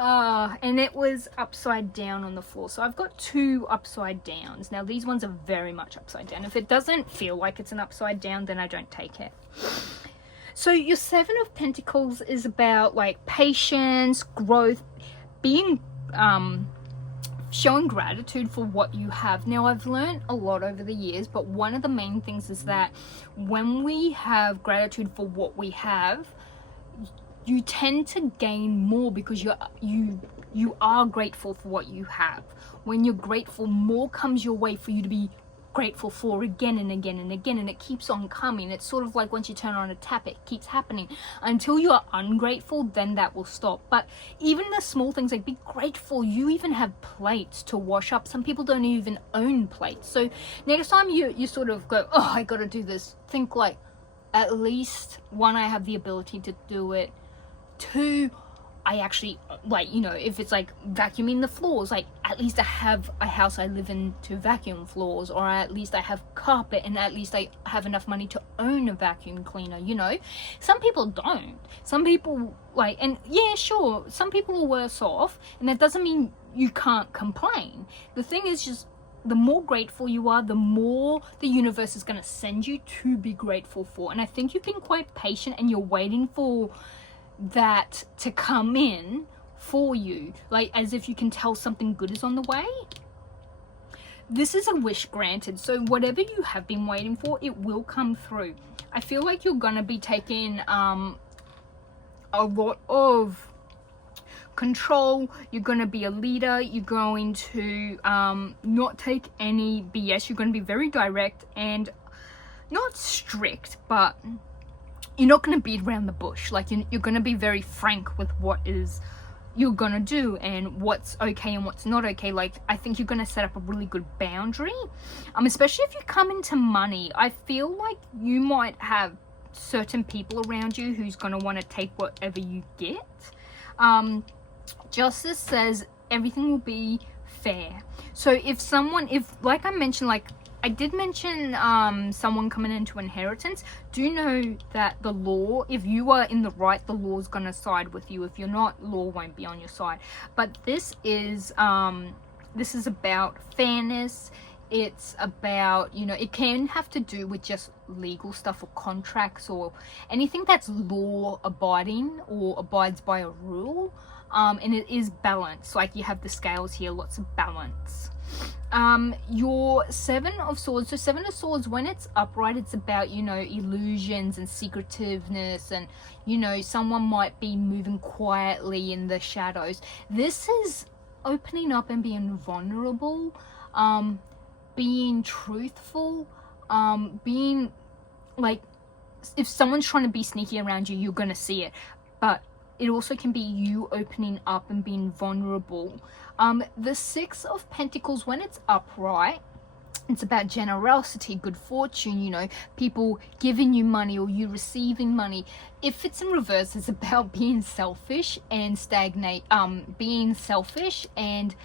and it was upside down on the floor. So I've got two upside downs. Now these ones are very much upside down. If it doesn't feel like it's an upside down, then I don't take it. So your Seven of Pentacles is about like patience, growth, being showing gratitude for what you have. Now I've learned a lot over the years, but one of the main things is that when we have gratitude for what we have, you tend to gain more because you are grateful for what you have. When you're grateful, more comes your way for you to be grateful for again and again and again, and it keeps on coming. It's sort of like once you turn on a tap, it keeps happening until you are ungrateful, then that will stop. But even the small things, like be grateful you even have plates to wash up. Some people don't even own plates. So next time you sort of go, oh, I gotta do this, think like, at least one, I have the ability to do it. Two, I actually, like, you know, if it's like vacuuming the floors, like at least I have a house I live in to vacuum floors, or at least I have carpet, and at least I have enough money to own a vacuum cleaner, you know. Some people don't. Some people like, and yeah, sure, some people are worse off, and that doesn't mean you can't complain. The thing is just the more grateful you are, the more the universe is going to send you to be grateful for. And I think you've been quite patient and you're waiting for that to come in for you, like as if you can tell something good is on the way. This is a wish granted, so whatever you have been waiting for, it will come through. I feel like you're gonna be taking a lot of control. You're gonna be a leader. You're going to not take any BS. You're gonna be very direct and not strict, but you're not gonna beat around the bush. Like you're gonna be very frank with what is you're gonna do and what's okay and what's not okay. Like I think you're gonna set up a really good boundary, especially if you come into money. I feel like you might have certain people around you who's gonna want to take whatever you get. Justice says everything will be fair. So if like I mentioned, like I did mention someone coming into inheritance, do know that the law, if you are in the right, the law's gonna side with you. If you're not, law won't be on your side. But this is about fairness. It's about, you know, it can have to do with just legal stuff or contracts or anything that's law abiding or abides by a rule. And it is balance. Like you have the scales here, lots of balance. Your Seven of Swords, so Seven of Swords, when it's upright, it's about, you know, illusions and secretiveness, and, you know, someone might be moving quietly in the shadows. This is opening up and being vulnerable, being truthful, being like, if someone's trying to be sneaky around you, you're gonna see it. But it also can be you opening up and being vulnerable. The Six of Pentacles, when it's upright, it's about generosity, good fortune, you know, people giving you money or you receiving money. If it's in reverse, it's about being selfish and being selfish and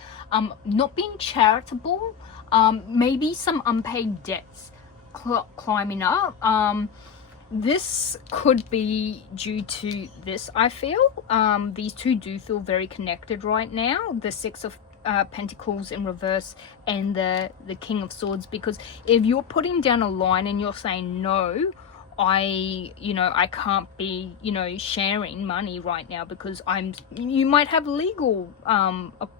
not being charitable. Maybe some unpaid debts climbing up. This could be due to this, I feel. These two do feel very connected right now. The Six of Pentacles in reverse and the King of Swords. Because if you're putting down a line and you're saying, no, I can't be, you know, sharing money right now because you might have legal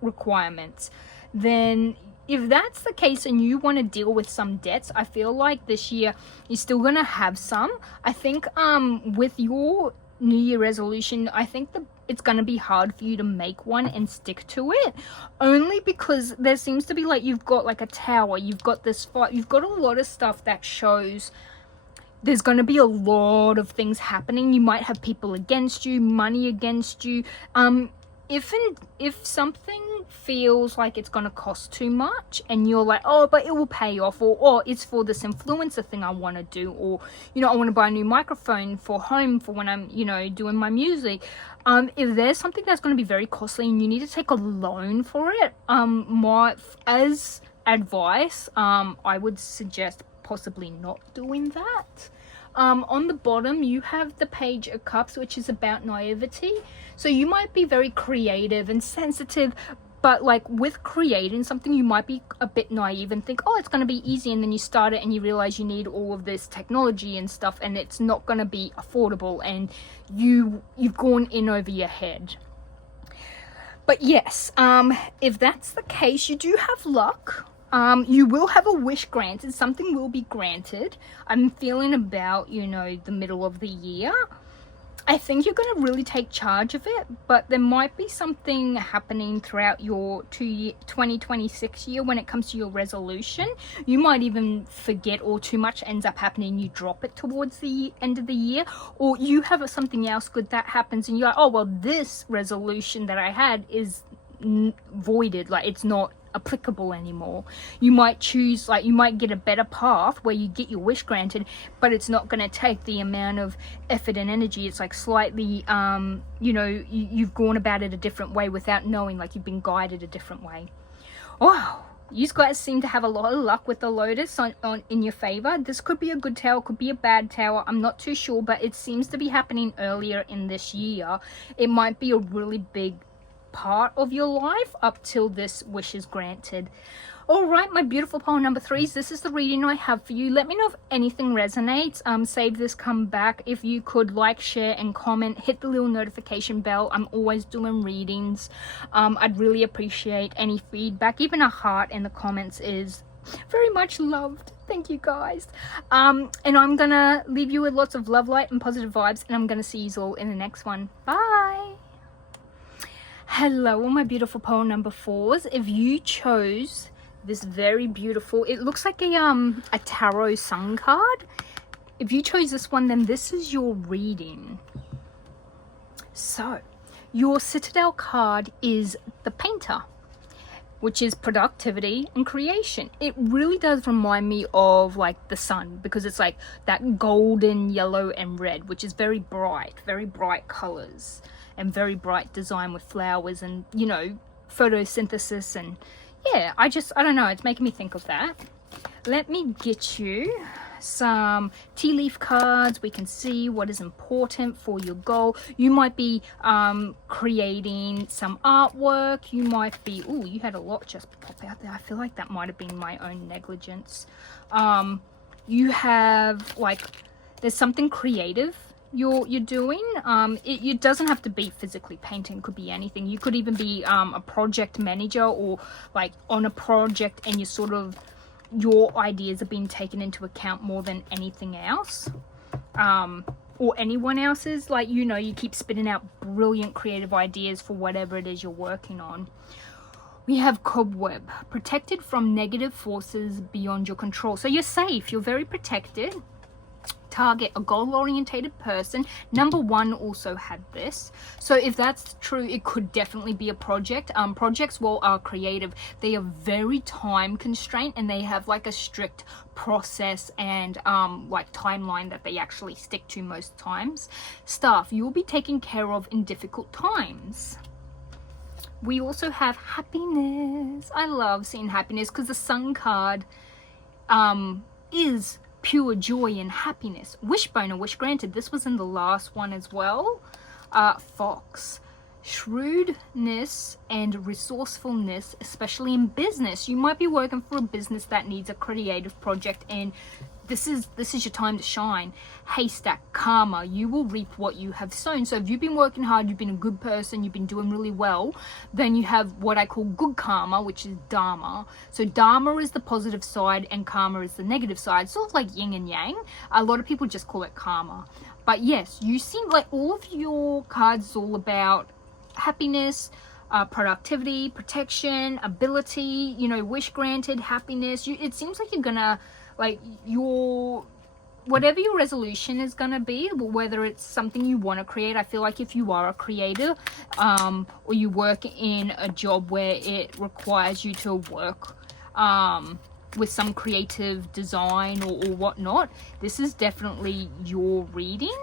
requirements. Then if that's the case and you want to deal with some debts, I feel like this year you're still going to have some. I think with your New Year resolution, I think it's going to be hard for you to make one and stick to it. Only because there seems to be like you've got like a tower, you've got this fight, you've got a lot of stuff that shows there's going to be a lot of things happening. You might have people against you, money against you. If something feels like it's going to cost too much and you're like, oh, but it will pay off, or it's for this influencer thing I want to do, or, you know, I want to buy a new microphone for home for when I'm, you know, doing my music. If there's something that's going to be very costly and you need to take a loan for it, as advice, I would suggest possibly not doing that. On the bottom, you have the Page of Cups, which is about naivety. So you might be very creative and sensitive, but like with creating something, you might be a bit naive and think, oh, it's going to be easy. And then you start it and you realize you need all of this technology and stuff, and it's not going to be affordable, and you've gone in over your head. But yes, if that's the case, you do have luck. You will have a wish granted. Something will be granted. I'm feeling about, you know, the middle of the year. I think you're going to really take charge of it, but there might be something happening throughout your 2026 year when it comes to your resolution. You might even forget, or too much ends up happening, you drop it towards the end of the year, or you have something else good that happens and you're like, oh, well, this resolution that I had is voided, like it's not applicable anymore. You might choose, like, you might get a better path where you get your wish granted, but it's not going to take the amount of effort and energy. It's like slightly you know, you've gone about it a different way without knowing, like you've been guided a different way. Wow, you guys seem to have a lot of luck with the Lotus in your favor. This could be a good tower, could be a bad tower, I'm not too sure, but it seems to be happening earlier in this year. It might be a really big part of your life up till this wish is granted. All right, my beautiful pile number 3s, this is the reading I have for you. Let me know if anything resonates. Save this, come back. If you could like, share, and comment, hit the little notification bell. I'm always doing readings. I'd really appreciate any feedback. Even a heart in the comments is very much loved. Thank you guys. And I'm gonna leave you with lots of love, light, and positive vibes, and I'm gonna see you all in the next one. Bye. Hello, all my beautiful pile number 4s. If you chose this very beautiful, it looks like a tarot sun card. If you chose this one, then this is your reading. So your Citadel card is the Painter, which is productivity and creation. It really does remind me of like the sun, because it's like that golden yellow and red, which is very bright colors and very bright design with flowers and, you know, photosynthesis. And yeah, I don't know, it's making me think of that. Let me get you some tea leaf cards. We can see what is important for your goal. You might be creating some artwork. You might be, oh, you had a lot just pop out there. I feel like that might have been my own negligence. You have like, there's something creative you're doing. It doesn't have to be physically painting, it could be anything. You could even be a project manager, or like on a project and you sort of, your ideas are being taken into account more than anything else, or anyone else's. Like, you know, you keep spitting out brilliant creative ideas for whatever it is you're working on. We have Cobweb, protected from negative forces beyond your control. So you're safe, you're very protected. Target a goal-orientated person. Number 1 also had this, so if that's true, it could definitely be a project. Projects, well, are creative. They are very time constrained, and they have like a strict process and like timeline that they actually stick to most times. Staff, you will be taken care of in difficult times. We also have happiness. I love seeing happiness because the sun card is pure joy and happiness. Wishbone, a wish granted. This was in the last one as well. Fox, shrewdness and resourcefulness, especially in business. You might be working for a business that needs a creative project, and this is your time to shine. Haystack, karma, you will reap what you have sown. So if you've been working hard, you've been a good person, you've been doing really well, then you have what I call good karma, which is dharma. So dharma is the positive side and karma is the negative side, sort of like yin and yang. A lot of people just call it karma. But yes, you seem like all of your cards is all about happiness, productivity, protection, ability, you know, wish granted, happiness. It seems like you're gonna, like, your, whatever your resolution is gonna be, whether it's something you want to create. I feel like if you are a creator, or you work in a job where it requires you to work with some creative design or whatnot, this is definitely your reading.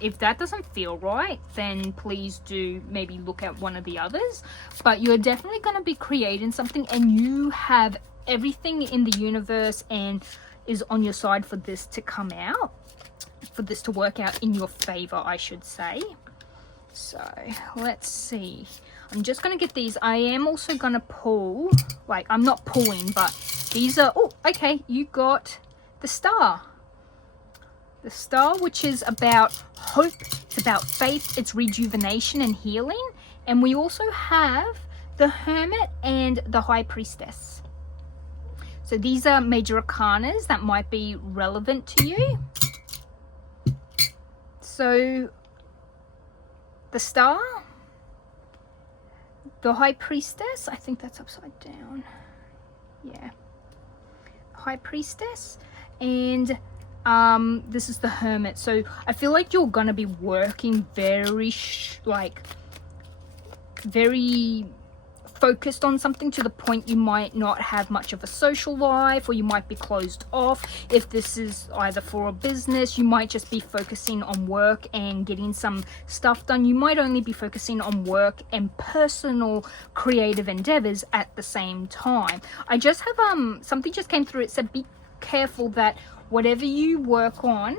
If that doesn't feel right, then please do maybe look at one of the others. But you're definitely going to be creating something, and you have everything in the universe and is on your side for this to come out, for this to work out in your favor, I should say. So let's see, I'm just going to get these. I am also going to pull, like, I'm not pulling, but these are, oh, okay, you got the Star. The Star, which is about hope, it's about faith, it's rejuvenation and healing. And we also have the Hermit and the High Priestess. So these are major arcanas that might be relevant to you. So the Star, the High Priestess, I think that's upside down. Yeah. High Priestess, and this is the Hermit. So I feel like you're gonna be working very very focused on something, to the point you might not have much of a social life, or you might be closed off. If this is either for a business, you might just be focusing on work and getting some stuff done. You might only be focusing on work and personal creative endeavors at the same time. I just have something just came through. It said be careful that whatever you work on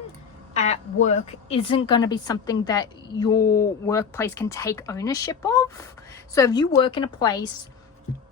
at work isn't going to be something that your workplace can take ownership of. So if you work in a place,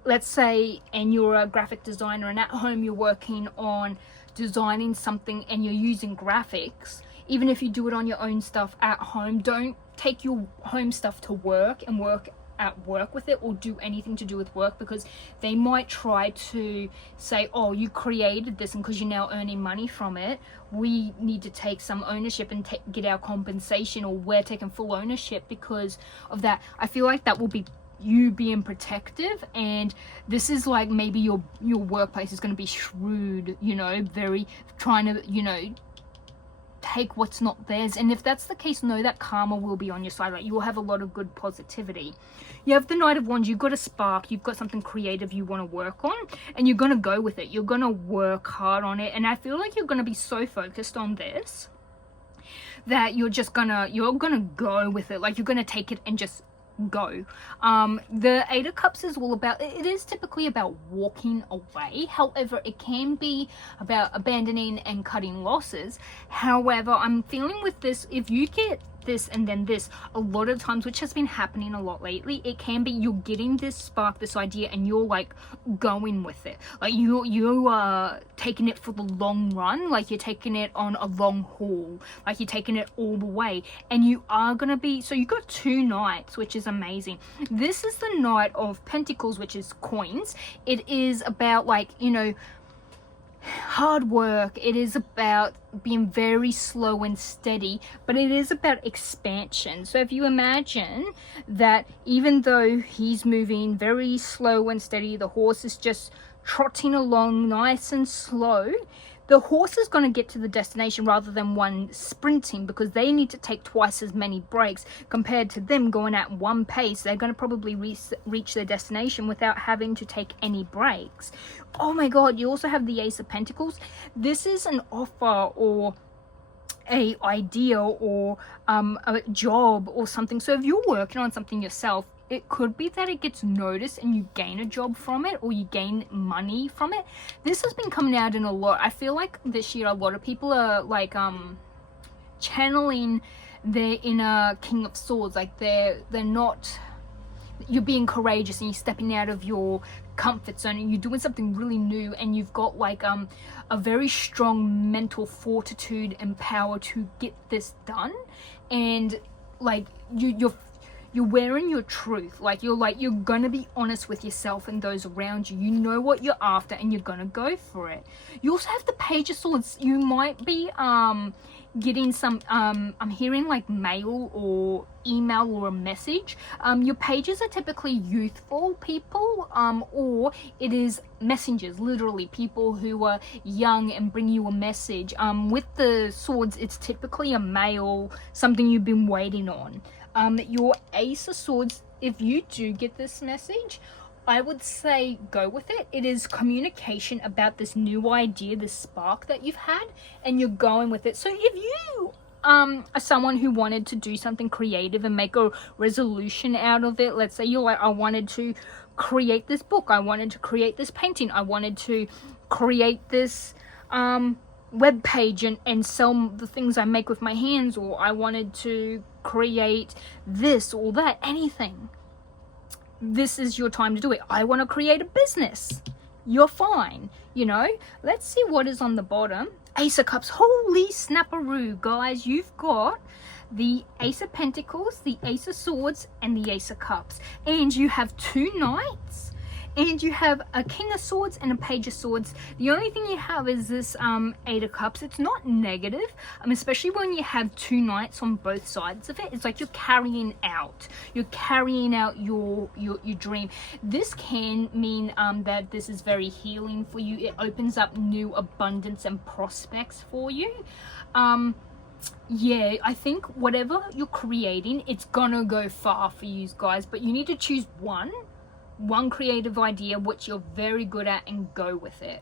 let's say, and you're a graphic designer and at home you're working on designing something and you're using graphics, even if you do it on your own stuff at home, don't take your home stuff to work and work at work with it, or do anything to do with work, because they might try to say, oh, you created this, and because you're now earning money from it, we need to take some ownership and get our compensation, or we're taking full ownership because of that. I feel like that will be you being protective, and this is like maybe your workplace is going to be shrewd, you know, very trying to, you know, take what's not theirs. And if that's the case, know that karma will be on your side. Like, you will have a lot of good positivity. You have the Knight of Wands, you've got a spark, you've got something creative you want to work on, and you're going to go with it. You're going to work hard on it, and I feel like you're going to be so focused on this that you're gonna go with it. Like, you're gonna take it and just go. The Eight of Cups is all about, it is typically about walking away. However, it can be about abandoning and cutting losses. However, I'm feeling with this, if you get this and then this a lot of times, which has been happening a lot lately, it can be you're getting this spark, this idea, and you're like going with it. Like, you are taking it for the long run. Like, you're taking it on a long haul. Like, you're taking it all the way, and you are gonna be, so you got two knights, which is amazing. This is the Knight of Pentacles, which is coins. It is about, like, you know, hard work. It is about being very slow and steady, but it is about expansion. So if you imagine that even though he's moving very slow and steady, the horse is just trotting along nice and slow, the horse is going to get to the destination rather than one sprinting, because they need to take twice as many breaks compared to them going at one pace. They're going to probably reach their destination without having to take any breaks. Oh my god, you also have the Ace of Pentacles. This is an offer or a idea or a job or something. So if you're working on something yourself, it could be that it gets noticed and you gain a job from it, or you gain money from it. This has been coming out in a lot. I feel like this year a lot of people are like channeling their inner King of Swords. Like, they're not, you're being courageous and you're stepping out of your comfort zone and you're doing something really new, and you've got like a very strong mental fortitude and power to get this done. And like, you're wearing your truth. Like, you're gonna be honest with yourself and those around you. You know what you're after and you're gonna go for it. You also have the Page of Swords. You might be getting some I'm hearing like mail or email or a message. Your pages are typically youthful people, or it is messengers, literally people who are young and bring you a message. With the swords, it's typically a mail, something you've been waiting on. Your Ace of Swords, if you do get this message, I would say go with it. It is communication about this new idea, this spark that you've had, and you're going with it. So if you are someone who wanted to do something creative and make a resolution out of it, let's say you're like, I wanted to create this book, I wanted to create this painting, I wanted to create this web page and sell the things I make with my hands, or I wanted to create this or that, anything. This is your time to do it. I want to create a business. You're fine, you know. Let's see what is on the bottom. Ace of Cups. Holy snapperoo, guys. You've got the Ace of Pentacles, the Ace of Swords, and the Ace of Cups. And you have two knights. And you have a King of Swords and a Page of Swords. The only thing you have is this Eight of Cups. It's not negative, especially when you have two knights on both sides of it. It's like you're carrying out your dream. This can mean that this is very healing for you. It opens up new abundance and prospects for you. Yeah, I think whatever you're creating, it's gonna go far for you guys, but you need to choose one creative idea which you're very good at and go with it.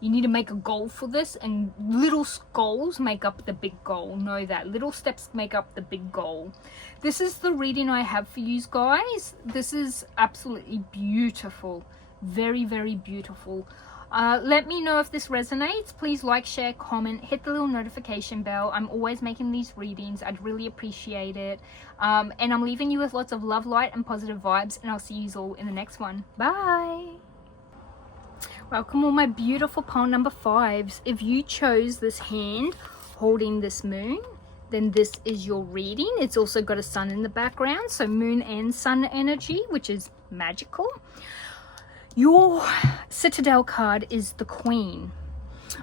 You need to make a goal for this, and little goals make up the big goal. Know that little steps make up the big goal. This is the reading I have for you guys. This is absolutely beautiful, very, very beautiful. Let me know if this resonates. Please like, share, comment, hit the little notification bell. I'm always making these readings. I'd really appreciate it. And I'm leaving you with lots of love, light, and positive vibes. And I'll see you all in the next one. Bye. Welcome all my beautiful pile number 5s. If you chose this hand holding this moon, then this is your reading. It's also got a sun in the background, so moon and sun energy, which is magical. Your Citadel card is the Queen.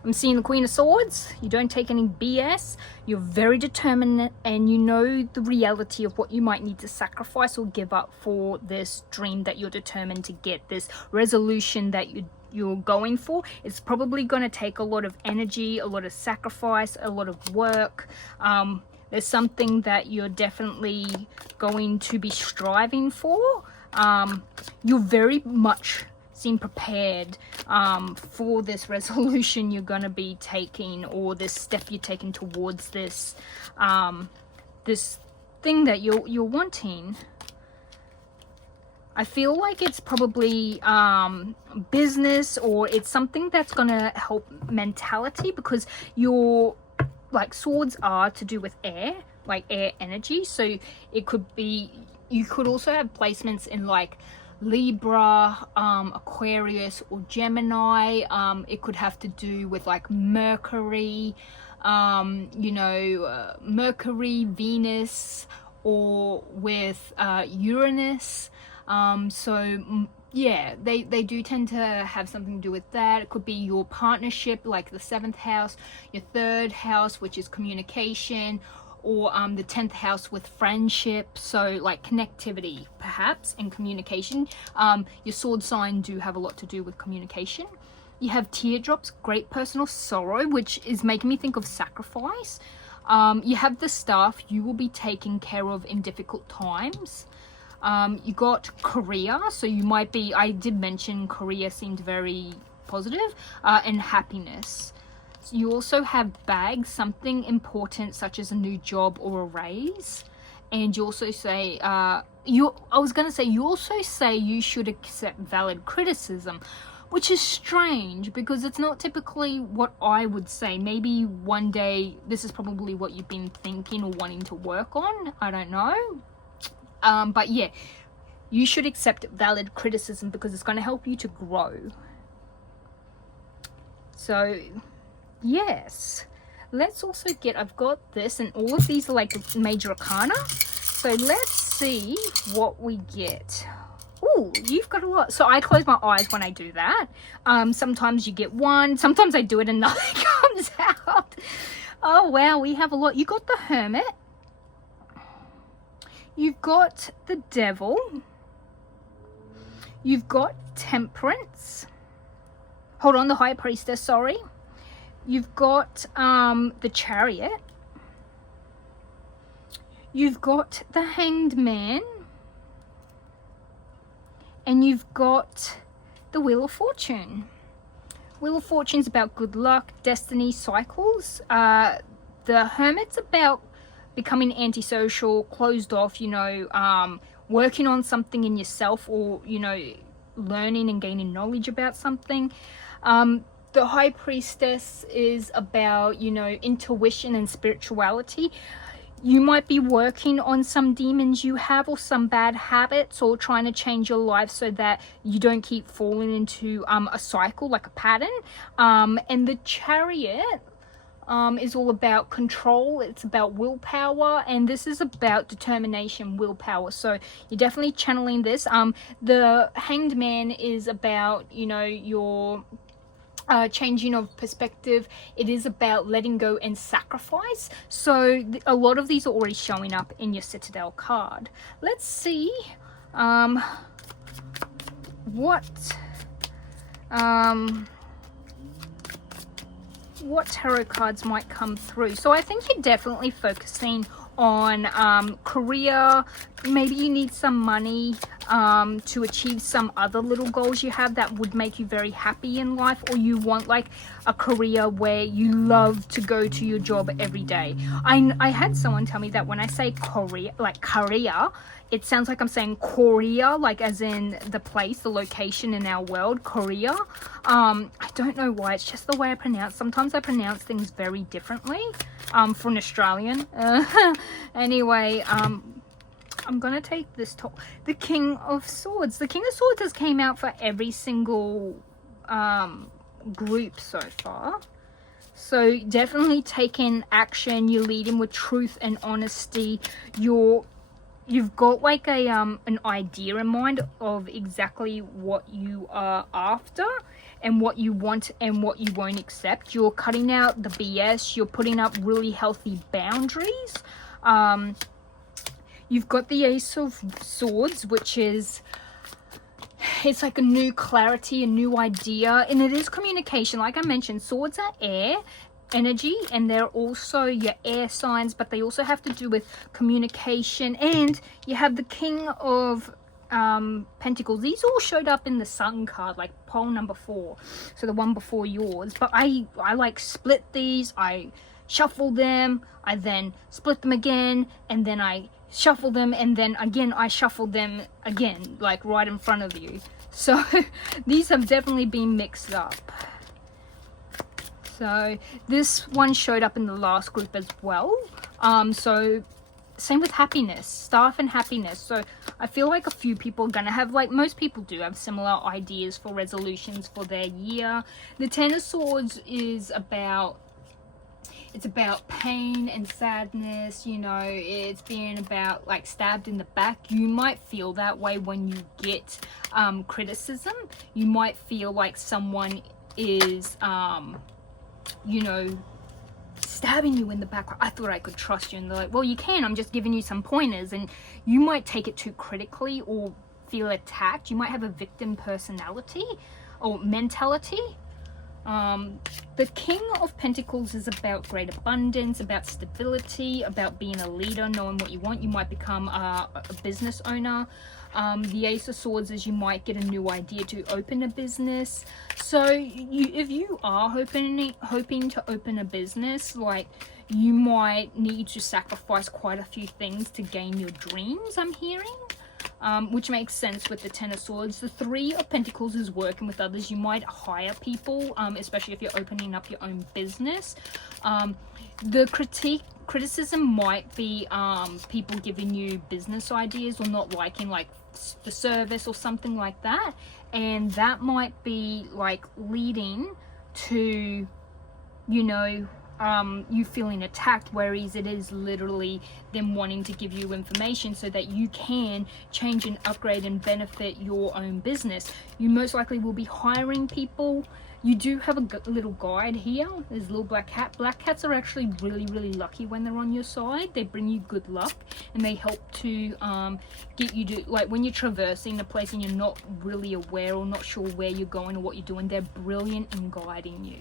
I'm seeing the Queen of Swords. You don't take any BS. You're very determined and you know the reality of what you might need to sacrifice or give up for this dream that you're determined to get, this resolution that you're going for. It's probably going to take a lot of energy, a lot of sacrifice, a lot of work. There's something that you're definitely going to be striving for. You're very much seem prepared for this resolution you're going to be taking, or this step you're taking towards this this thing that you're wanting. I feel like it's probably business, or it's something that's going to help mentality, because your like swords are to do with air, like air energy. So it could be, you could also have placements in like Libra, Aquarius, or Gemini. It could have to do with like Mercury, you know, Mercury, Venus, or with Uranus. So yeah, they do tend to have something to do with that. It could be your partnership, like the 7th house, your 3rd house, which is communication, or the 10th house with friendship, so like connectivity perhaps and communication. Your sword sign do have a lot to do with communication. You have teardrops, great personal sorrow, which is making me think of sacrifice. You have the staff, you will be taken care of in difficult times. You got career, so you might be, I did mention career seemed very positive, and happiness. You also have bags, something important such as a new job or a raise. And you also say, you also say you should accept valid criticism, which is strange because it's not typically what I would say. Maybe one day this is probably what you've been thinking or wanting to work on. I don't know. But yeah, you should accept valid criticism because it's going to help you to grow. So yes, let's also get, I've got this, and all of these are like major arcana, so let's see what we get. Oh, you've got a lot. So I close my eyes when I do that. Sometimes you get one, sometimes I do it and nothing comes out. Oh wow, we have a lot. You got the Hermit, you've got the Devil, you've got Temperance, hold on, the High Priestess, sorry. You've got the Chariot. You've got the Hanged Man. And you've got the Wheel of Fortune. Wheel of Fortune's about good luck, destiny, cycles. The Hermit's about becoming antisocial, closed off, you know, working on something in yourself, or, you know, learning and gaining knowledge about something. The High Priestess is about, you know, intuition and spirituality. You might be working on some demons you have, or some bad habits, or trying to change your life so that you don't keep falling into a cycle, like a pattern. And the Chariot is all about control. It's about willpower, and this is about determination, willpower. So you're definitely channeling this. The Hanged Man is about, you know, your changing of perspective. It is about letting go and sacrifice. So a lot of these are already showing up in your Citadel card. Let's see what tarot cards might come through. So I think you're definitely focusing on career, maybe you need some money to achieve some other little goals you have that would make you very happy in life, or you want like a career where you love to go to your job every day. I had someone tell me that when I say career, like career, it sounds like I'm saying Korea, like as in the place, the location in our world, Korea. I don't know why, it's just the way I pronounce. Sometimes I pronounce things very differently for an Australian. Anyway, I'm gonna take this top, the King of Swords. The King of Swords has came out for every single group so far. So definitely taking action. You're leading with truth and honesty. You've got like a an idea in mind of exactly what you are after and what you want and what you won't accept. You're cutting out the BS. You're putting up really healthy boundaries. You've got the Ace of Swords, which is, it's like a new clarity, a new idea, and it is communication. Like I mentioned, swords are air energy, and they're also your air signs, but they also have to do with communication. And you have the King of Pentacles. These all showed up in the Sun card, like pole number 4, so the one before yours. But I like split these, I shuffle them, I then split them again, and then I shuffle them, and then again I shuffle them again, like right in front of you. So these have definitely been mixed up. So this one showed up in the last group as well. So same with happiness, staff and happiness. So I feel like a few people are gonna have, like most people do, have similar ideas for resolutions for their year. The Ten of Swords is about, it's about pain and sadness, you know, it's being about like stabbed in the back. You might feel that way when you get criticism. You might feel like someone is you know, stabbing you in the back. I thought I could trust you, and they're like, well, you can, I'm just giving you some pointers. And you might take it too critically or feel attacked. You might have a victim personality or mentality. The King of Pentacles is about great abundance, about stability, about being a leader, knowing what you want. You might become a business owner. The Ace of Swords is you might get a new idea to open a business. So if you are hoping to open a business, like, you might need to sacrifice quite a few things to gain your dreams, I'm hearing. Which makes sense with the Ten of Swords. The Three of Pentacles is working with others. You might hire people, especially if you're opening up your own business. The criticism might be people giving you business ideas or not liking like the service or something like that, and that might be like leading to, you know, you feeling attacked, whereas it is literally them wanting to give you information so that you can change and upgrade and benefit your own business. You most likely will be hiring people. You do have a little guide here. There's a little black cat. Black cats are actually really lucky when they're on your side. They bring you good luck, and they help to get you to, like, when you're traversing a place and you're not really aware or not sure where you're going or what you're doing, they're brilliant in guiding you.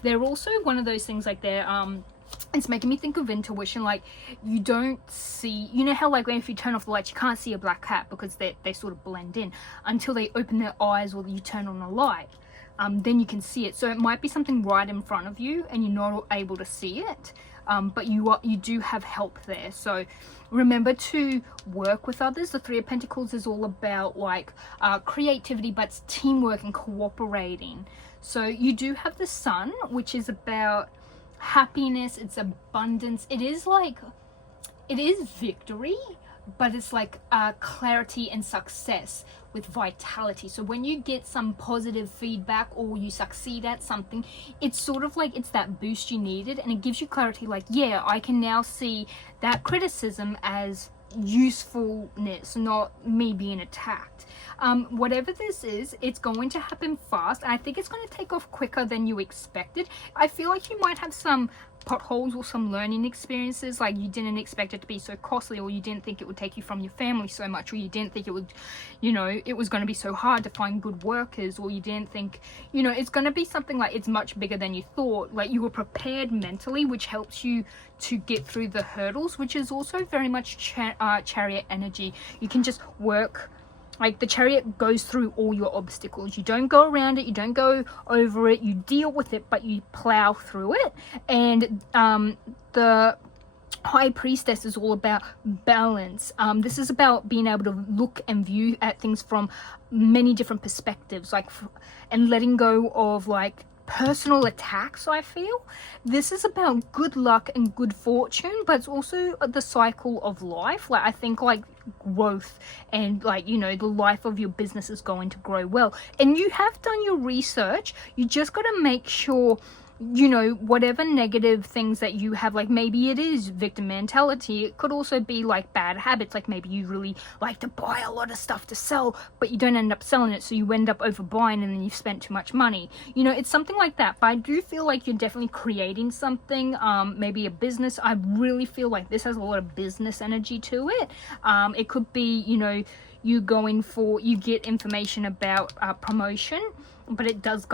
They're also one of those things, like, they're it's making me think of intuition. Like, you don't see, you know how like if you turn off the lights, you can't see a black cat because they sort of blend in until they open their eyes or you turn on a light. Then you can see it. So it might be something right in front of you and you're not able to see it, but you do have help there. So remember to work with others. The Three of Pentacles is all about like creativity, but it's teamwork and cooperating. So you do have the Sun, which is about happiness, it's abundance. It is victory, but it's like clarity and success with vitality. So when you get some positive feedback or you succeed at something, it's sort of like it's that boost you needed, and it gives you clarity, like, yeah, I can now see that criticism as usefulness, not me being attacked. Whatever this is, it's going to happen fast, and I think it's going to take off quicker than you expected. I feel like you might have some potholes or some learning experiences. Like you didn't expect it to be so costly, or you didn't think it would take you from your family so much, or you didn't think it would, you know, it was going to be so hard to find good workers, or you didn't think, you know, it's going to be something like it's much bigger than you thought. Like you were prepared mentally, which helps you to get through the hurdles, which is also very much chariot energy. You can just work, like the chariot goes through all your obstacles. You don't go around it, you don't go over it, you deal with it, but you plow through it. And the High Priestess is all about balance. This is about being able to look and view at things from many different perspectives, like, and letting go of like personal attacks. I feel this is about good luck and good fortune, but it's also the cycle of life. Like I think like growth, and like, you know, the life of your business is going to grow well, and you have done your research. You just got to make sure, you know, whatever negative things that you have, like maybe it is victim mentality, it could also be like bad habits, like maybe you really like to buy a lot of stuff to sell, but you don't end up selling it, so you end up overbuying and then you've spent too much money. You know, it's something like that. But I do feel like you're definitely creating something, maybe a business. I really feel like this has a lot of business energy to it. It could be, you know, you get information about promotion, but it is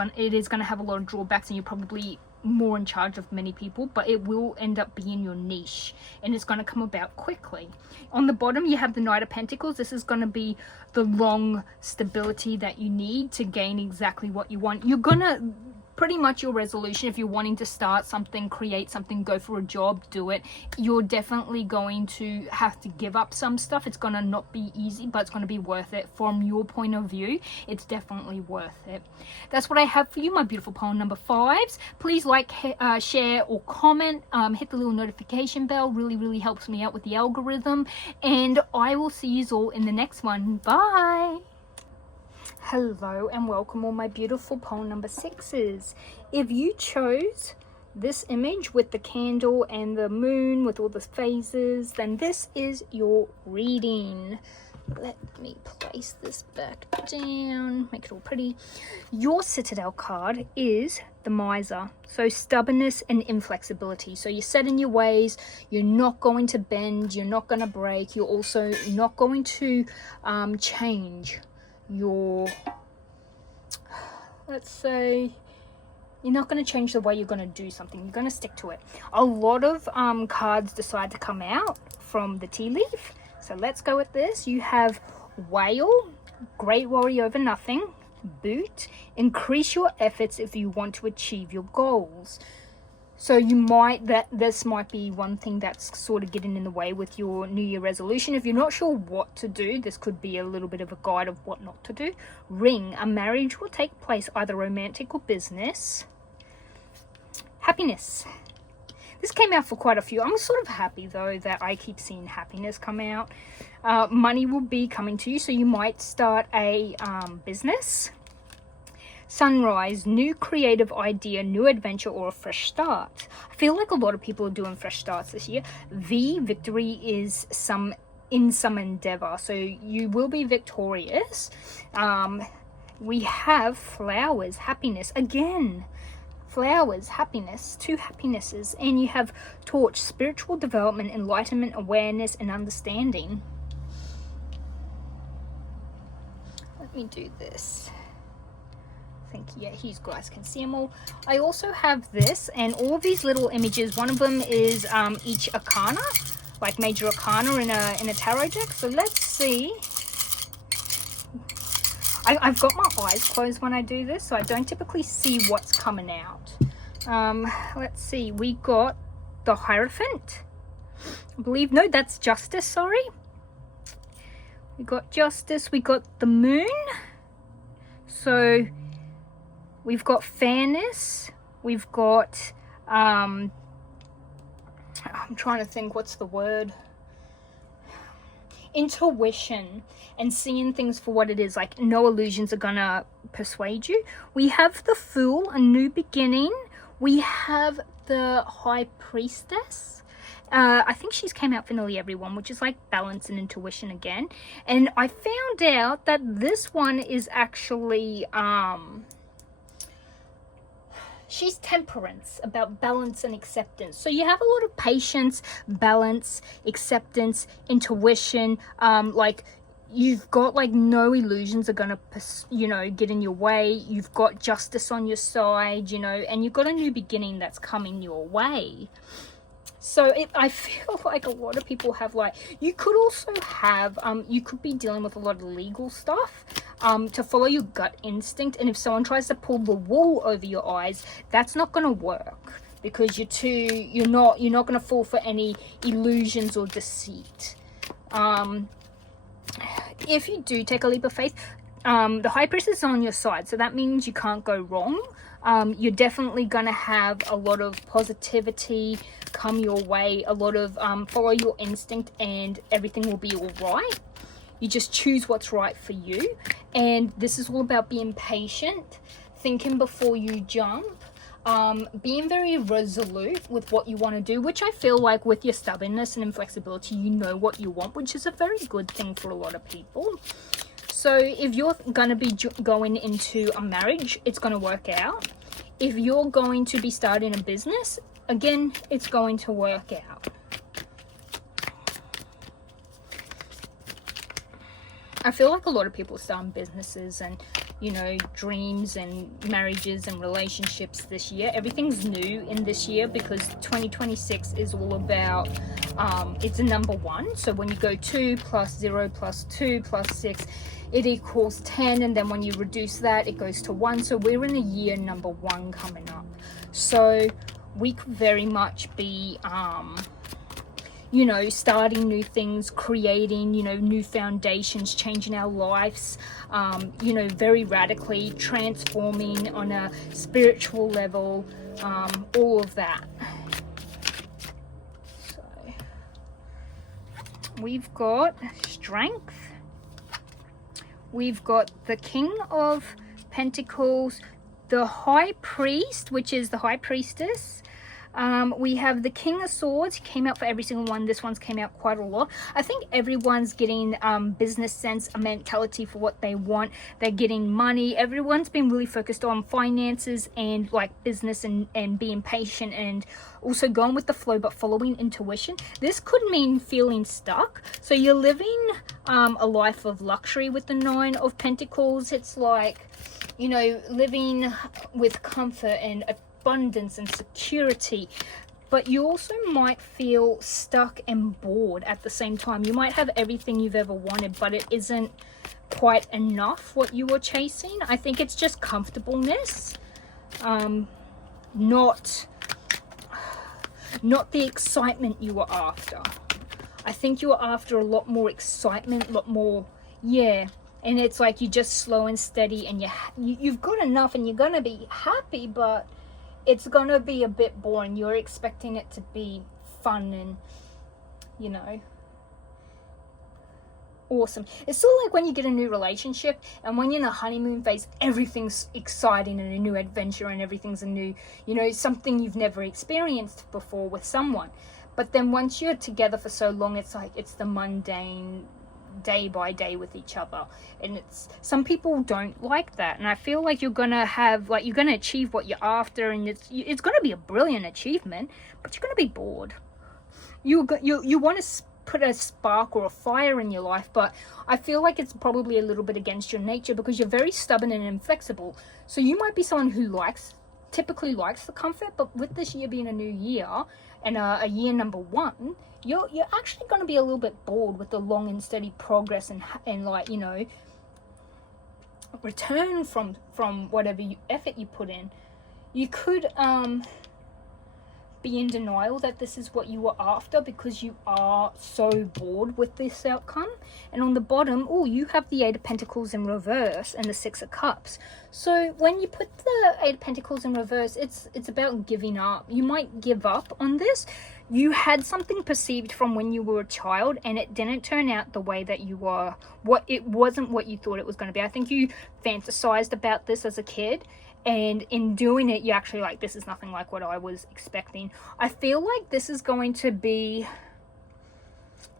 going to have a lot of drawbacks, and you're probably more in charge of many people, but it will end up being your niche, and it's going to come about quickly. On the bottom you have the Knight of Pentacles. This is going to be the long stability that you need to gain exactly what you want. You're gonna pretty much your resolution, if you're wanting to start something, create something, go for a job, do it, you're definitely going to have to give up some stuff. It's going to not be easy, but it's going to be worth it. From your point of view, it's definitely worth it. That's what I have for you, my beautiful pole number 5s. Please like, share or comment, hit the little notification bell. Really helps me out with the algorithm, and I will see you all in the next one. Bye. Hello and welcome, all my beautiful pole number 6s. If you chose this image with the candle and the moon with all the phases, then this is your reading. Let me place this back down, make it all pretty. Your Citadel card is the Miser, so stubbornness and inflexibility. So you're set in your ways, you're not going to bend, you're not going to break, you're also not going to change your, let's say, you're not going to change the way you're going to do something. You're going to stick to it. A lot of cards decide to come out from the tea leaf, so let's go with this. You have Whale, Great Worry Over Nothing, Boot, Increase Your Efforts if you want to achieve your goals. So this might be one thing that's sort of getting in the way with your New Year resolution. If you're not sure what to do, this could be a little bit of a guide of what not to do. Ring, a marriage will take place, either romantic or business. Happiness. This came out for quite a few. I'm sort of happy though that I keep seeing happiness come out. Money will be coming to you, so you might start a business. Sunrise, new creative idea, new adventure, or a fresh start. I feel like a lot of people are doing fresh starts this year. Victory is some endeavor, so you will be victorious. We have Flowers, happiness again. Flowers, happiness, 2 happinesses. And you have Torch, spiritual development, enlightenment, awareness, and understanding. Let me do this. Yeah, you guys can see them all. I also have this, and all of these little images. One of them is each arcana, like major arcana in a tarot deck. So let's see. I've got my eyes closed when I do this, so I don't typically see what's coming out. Let's see. We got the Hierophant, I believe. No, that's Justice. Sorry. We got Justice. We got the Moon. So we've got fairness, we've got, I'm trying to think, what's the word? Intuition, and seeing things for what it is, like no illusions are gonna persuade you. We have the Fool, a new beginning. We have the High Priestess. I think she's came out for nearly everyone, which is like balance and intuition again. And I found out that this one is actually, she's temperance, about balance and acceptance. So you have a lot of patience, balance, acceptance, intuition. Like you've got like no illusions are gonna, you know, get in your way. You've got justice on your side, you know, and you've got a new beginning that's coming your way. So I feel like a lot of people have like, you could also have, you could be dealing with a lot of legal stuff, to follow your gut instinct. And if someone tries to pull the wool over your eyes, that's not going to work, because you're not going to fall for any illusions or deceit. If you do take a leap of faith, the high priestess is on your side, so that means you can't go wrong. You're definitely going to have a lot of positivity come your way, a lot of follow your instinct, and everything will be all right. You just choose what's right for you. And this is all about being patient, thinking before you jump, being very resolute with what you want to do, which I feel like with your stubbornness and inflexibility, you know what you want, which is a very good thing for a lot of people. So if you're going to be going into a marriage, it's going to work out. If you're going to be starting a business, again, it's going to work out. I feel like a lot of people starting businesses and, you know, dreams and marriages and relationships this year. Everything's new in this year because 2026 is all about, it's a number 1. So when you go 2 plus 0 plus 2 plus 6, it equals 10. And then when you reduce that, it goes to 1. So we're in the year number 1 coming up. So we could very much be, you know, starting new things, creating, you know, new foundations, changing our lives, you know, very radically, transforming on a spiritual level, all of that. So we've got strength. We've got the King of Pentacles, the High Priest, which is the High Priestess. We have the King of Swords. He came out for every single one. This one's came out quite a lot. I think everyone's getting business sense, a mentality for what they want. They're getting money. Everyone's been really focused on finances and like business and being patient and also going with the flow, but following intuition. This could mean feeling stuck. So you're living a life of luxury with the Nine of Pentacles. It's like, you know, living with comfort and abundance and security, but you also might feel stuck and bored at the same time. You might have everything you've ever wanted, but it isn't quite enough what you were chasing. I think it's just comfortableness, not the excitement you were after. I think you were after a lot more excitement, a lot more, yeah. And it's like you're just slow and steady, and you've got enough, and you're gonna be happy, but it's gonna be a bit boring. You're expecting it to be fun and, you know, awesome. It's sort of like when you get a new relationship, and when you're in a honeymoon phase, everything's exciting and a new adventure, and everything's a new, you know, something you've never experienced before with someone. But then once you're together for so long, it's like it's the mundane day by day with each other, and it's, some people don't like that, and I feel like you're gonna have, like, you're gonna achieve what you're after, and it's gonna be a brilliant achievement, but you're gonna be bored. You want to put a spark or a fire in your life, but I feel like it's probably a little bit against your nature, because you're very stubborn and inflexible. So you might be someone who typically likes the comfort, but with this year being a new year and a year number 1, you're actually going to be a little bit bored with the long and steady progress and like, you know, return from whatever effort you put in. You could be in denial that this is what you were after, because you are so bored with this outcome. And on the bottom, oh, you have the Eight of Pentacles in reverse and the Six of Cups. So when you put the Eight of Pentacles in reverse, it's about giving up. You might give up on this. You had something perceived from when you were a child, and it didn't turn out the way that you were. It wasn't what you thought it was going to be. I think you fantasized about this as a kid, and in doing it, you actually like, this is nothing like what I was expecting. I feel like this is going to be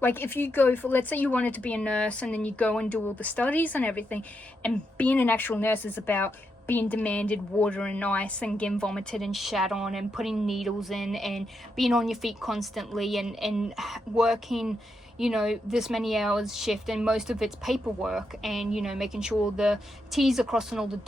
like, if you go for, let's say you wanted to be a nurse, and then you go and do all the studies and everything, and being an actual nurse is about being demanded water and ice and getting vomited and shat on and putting needles in and being on your feet constantly and working, you know, this many hours shift, and most of it's paperwork and, you know, making sure the T's are crossed and all the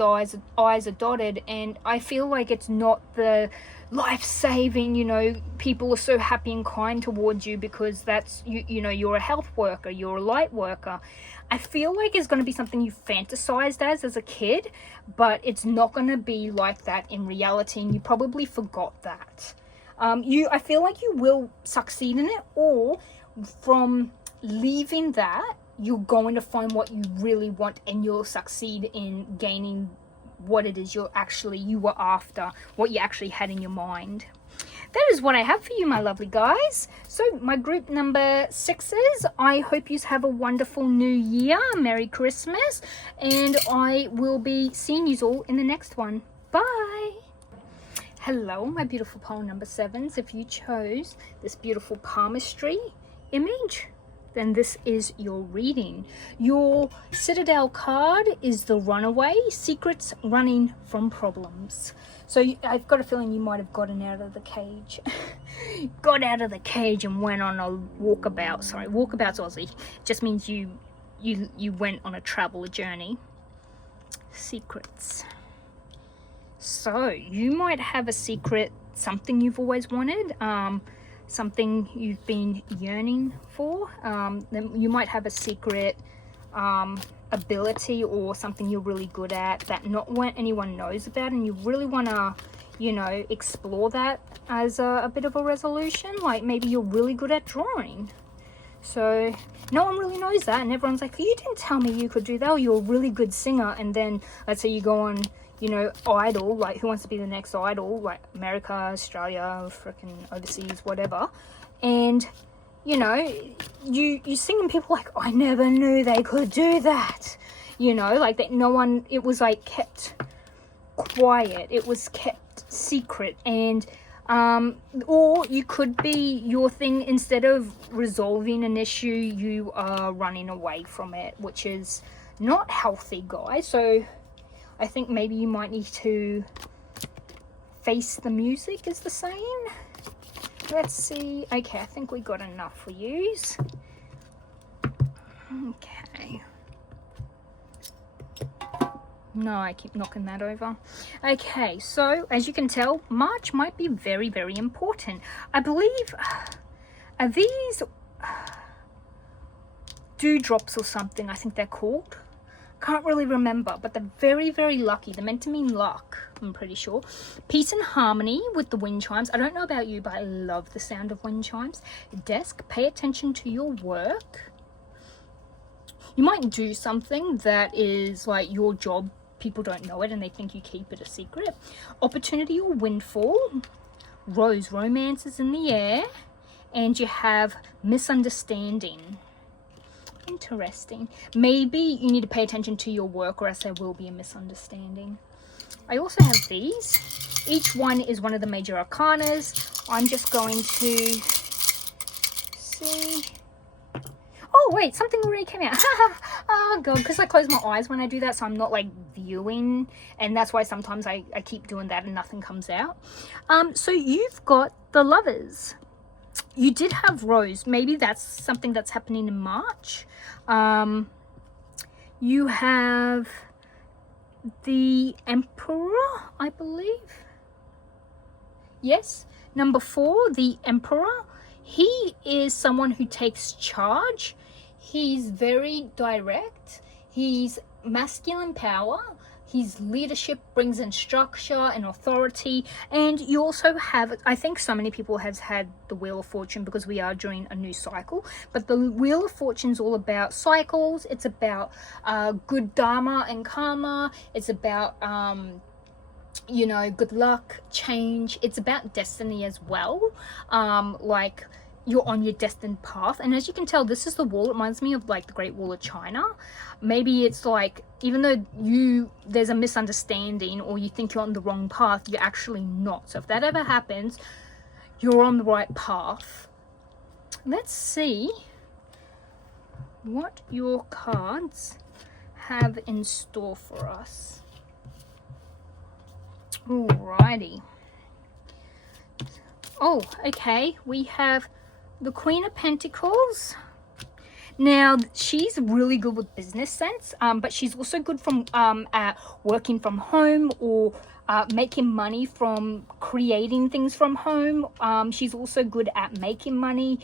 I's are dotted. And I feel like it's not the life-saving, you know, people are so happy and kind towards you because that's, you know, you're a health worker, you're a light worker. I feel like it's going to be something you fantasized as a kid, but it's not going to be like that in reality, and you probably forgot that. I feel like you will succeed in it, or from leaving that, you're going to find what you really want and you'll succeed in gaining what it is you were after, what you actually had in your mind. That is what I have for you, my lovely guys. So my group number 6s, I hope you have a wonderful new year, Merry Christmas, and I will be seeing you all in the next one. Bye. Hello, my beautiful pole number 7s. If you chose this beautiful palmistry image, then this is your reading. Your Citadel card is the Runaway, Secrets Running from Problems. So I've got a feeling you might have gotten out of the cage. Got out of the cage and went on a walkabout. Sorry, walkabout's Aussie. Just means you went on a travel journey. Secrets. So you might have a secret, something you've always wanted, something you've been yearning for. Then you might have a secret ability or something you're really good at that not anyone knows about, and you really want to, you know, explore that as a bit of a resolution. Like maybe you're really good at drawing, so no one really knows that, and everyone's like, you didn't tell me you could do that, or you're a really good singer. And then let's say you go on, you know, Idol, like Who Wants to Be the Next Idol, like America, Australia, freaking overseas, whatever, and you know, you sing and people are like, I never knew they could do that, you know, like that. No one, it was like kept quiet, it was kept secret. And or you could be, your thing, instead of resolving an issue, you are running away from it, which is not healthy, guys. So I think maybe you might need to face the music, is the saying. Let's see. Okay, I think we got enough for yous. Okay. No, I keep knocking that over. Okay, so as you can tell, March might be very, very important. I believe, are these dewdrops or something, I think they're called? Can't really remember, but they're very, very lucky. They're meant to mean luck, I'm pretty sure. Peace and harmony with the wind chimes. I don't know about you, but I love the sound of wind chimes. Desk, pay attention to your work. You might do something that is like your job. People don't know it and they think you keep it a secret. Opportunity or windfall. Rose, romance is in the air. And you have misunderstanding. Interesting. Maybe you need to pay attention to your work, or else there will be a misunderstanding. I also have these. Each one is one of the major arcanas. I'm just going to see. Oh wait, something already came out. Oh god, because I close my eyes when I do that, so I'm not like viewing, and that's why sometimes I keep doing that and nothing comes out. So you've got the Lovers. You did have Rose. Maybe that's something that's happening in March. You have the Emperor, I believe. Yes, number 4, the Emperor. He is someone who takes charge. He's very direct. He's masculine power. His leadership brings in structure and authority. And you also have, I think so many people have had the Wheel of Fortune because we are during a new cycle. But the Wheel of Fortune is all about cycles. It's about good dharma and karma. It's about, you know, good luck, change. It's about destiny as well. Like, you're on your destined path. And as you can tell, this is the wall. It reminds me of like the Great Wall of China. Maybe it's like, even though there's a misunderstanding or you think you're on the wrong path, you're actually not. So if that ever happens, you're on the right path. Let's see what your cards have in store for us. Alrighty. Oh, okay. We have the Queen of Pentacles. Now, she's really good with business sense, but she's also good from at working from home or making money from creating things from home. She's also good at making money.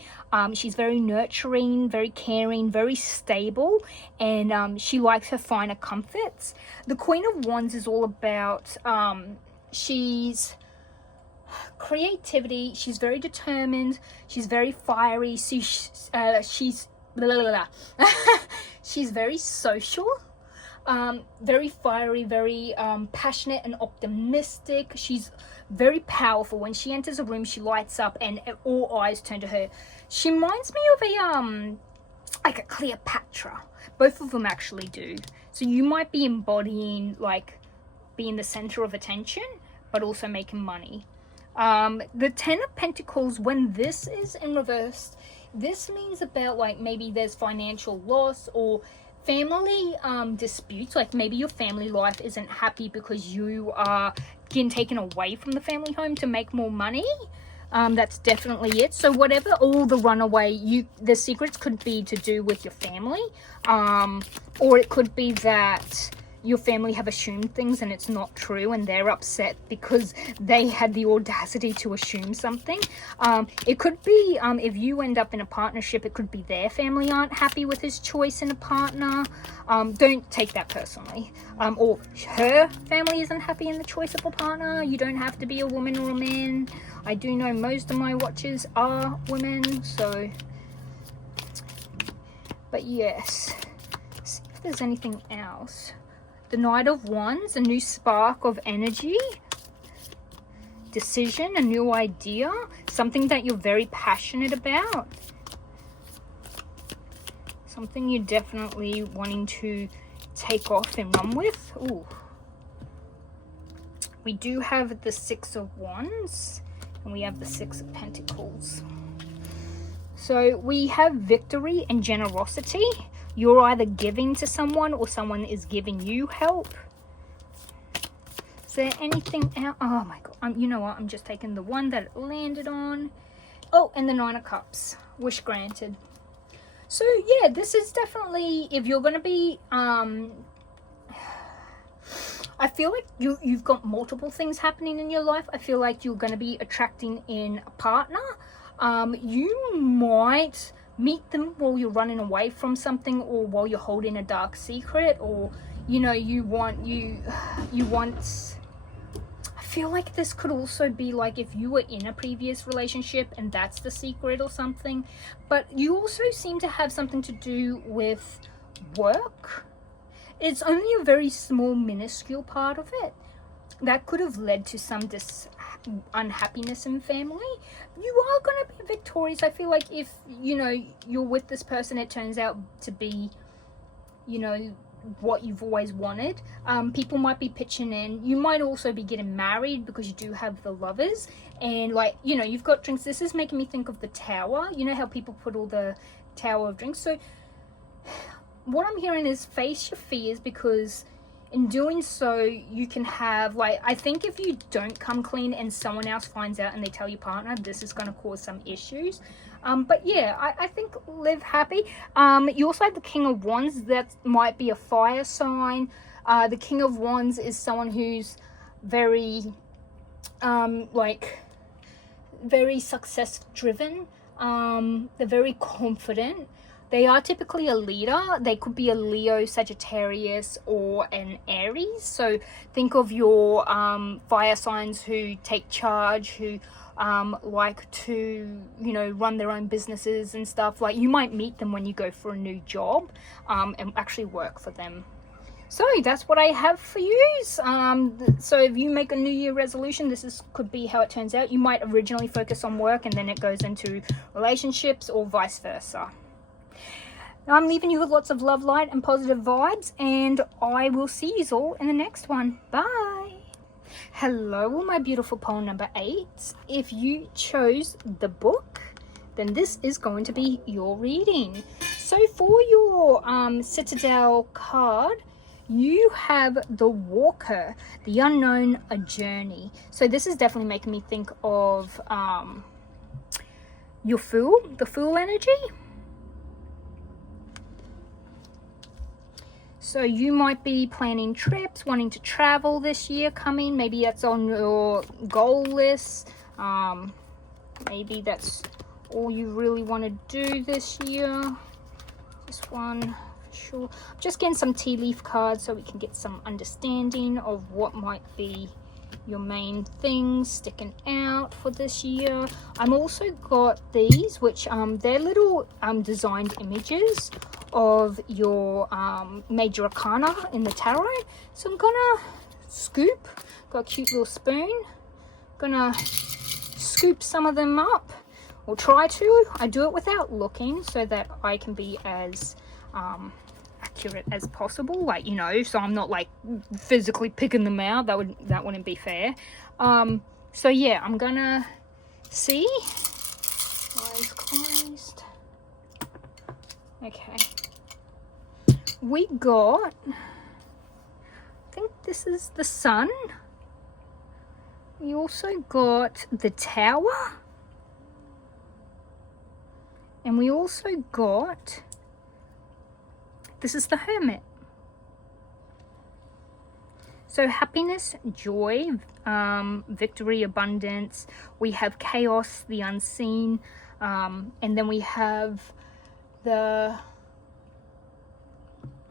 She's very nurturing, very caring, very stable, and she likes her finer comforts. The Queen of Wands is all about, she's creativity. She's very determined. She's very fiery. She's blah, blah, blah, blah. She's very social, very fiery, very passionate and optimistic. She's very powerful. When she enters a room, she lights up and all eyes turn to her. She reminds me of a like a Cleopatra. Both of them actually do. So you might be embodying like being the center of attention, but also making money. The Ten of Pentacles, when this is in reverse, this means about like maybe there's financial loss or family disputes. Like maybe your family life isn't happy because you are getting taken away from the family home to make more money. That's definitely it. So whatever, all the runaway, the secrets could be to do with your family, or it could be that your family have assumed things and it's not true and they're upset because they had the audacity to assume something. It could be if you end up in a partnership, it could be their family aren't happy with his choice in a partner. Don't take that personally. Or her family isn't happy in the choice of a partner. You don't have to be a woman or a man. I do know most of my watchers are women, so but yes, see if there's anything else. The Knight of Wands, a new spark of energy, decision, a new idea, something that you're very passionate about, something you're definitely wanting to take off and run with. Ooh. We do have the Six of Wands and we have the Six of Pentacles. So we have victory and generosity. You're either giving to someone or someone is giving you help. Is there anything out? Oh my god. You know what? I'm just taking the one that it landed on. Oh, and the Nine of Cups. Wish granted. So yeah, this is definitely, if you're going to be, I feel like you've got multiple things happening in your life. I feel like you're going to be attracting in a partner. You might meet them while you're running away from something, or while you're holding a dark secret, or you know, you want I feel like this could also be like if you were in a previous relationship and that's the secret or something. But you also seem to have something to do with work. It's only a very small minuscule part of it that could have led to some unhappiness in family. You are going to be victorious. I feel like if, you know, you're with this person, it turns out to be, you know, what you've always wanted. People might be pitching in. You might also be getting married because you do have the Lovers. And like, you know, you've got drinks. This is making me think of the Tower. You know how people put all the Tower of drinks. So what I'm hearing is face your fears, because in doing so, you can have, like, I think if you don't come clean and someone else finds out and they tell your partner, this is going to cause some issues. But yeah, I think live happy. You also have the King of Wands. That might be a fire sign. The King of Wands is someone who's very, like, very success driven. They're very confident. They are typically a leader. They could be a Leo, Sagittarius, or an Aries. So think of your fire signs who take charge, who like to, you know, run their own businesses and stuff. Like, you might meet them when you go for a new job and actually work for them. So that's what I have for you. So if you make a New Year resolution, could be how it turns out. You might originally focus on work and then it goes into relationships, or vice versa. I'm leaving you with lots of love, light, and positive vibes, and I will see you all in the next one. Bye. Hello, my beautiful pole number 8. If you chose the book, then this is going to be your reading. So for your Citadel card, you have the Walker, the unknown, a journey. So this is definitely making me think of your Fool, the Fool energy. So you might be planning trips, wanting to travel this year coming. Maybe that's on your goal list. Maybe that's all you really want to do this year. Just one for sure. I'm just getting some tea leaf cards so we can get some understanding of what might be your main things sticking out for this year. I'm also got these, which they're little designed images of your major arcana in the tarot. So I'm gonna scoop, got a cute little spoon, gonna scoop some of them up, or try to. I do it without looking so that I can be as accurate as possible, like, you know, so I'm not like physically picking them out. That wouldn't be fair. So yeah, I'm gonna see. Eyes closed. Okay, we got, I think this is the Sun. We also got the Tower, and we also got, this is the Hermit. So happiness, joy, victory, abundance. We have chaos, the unseen, and then we have the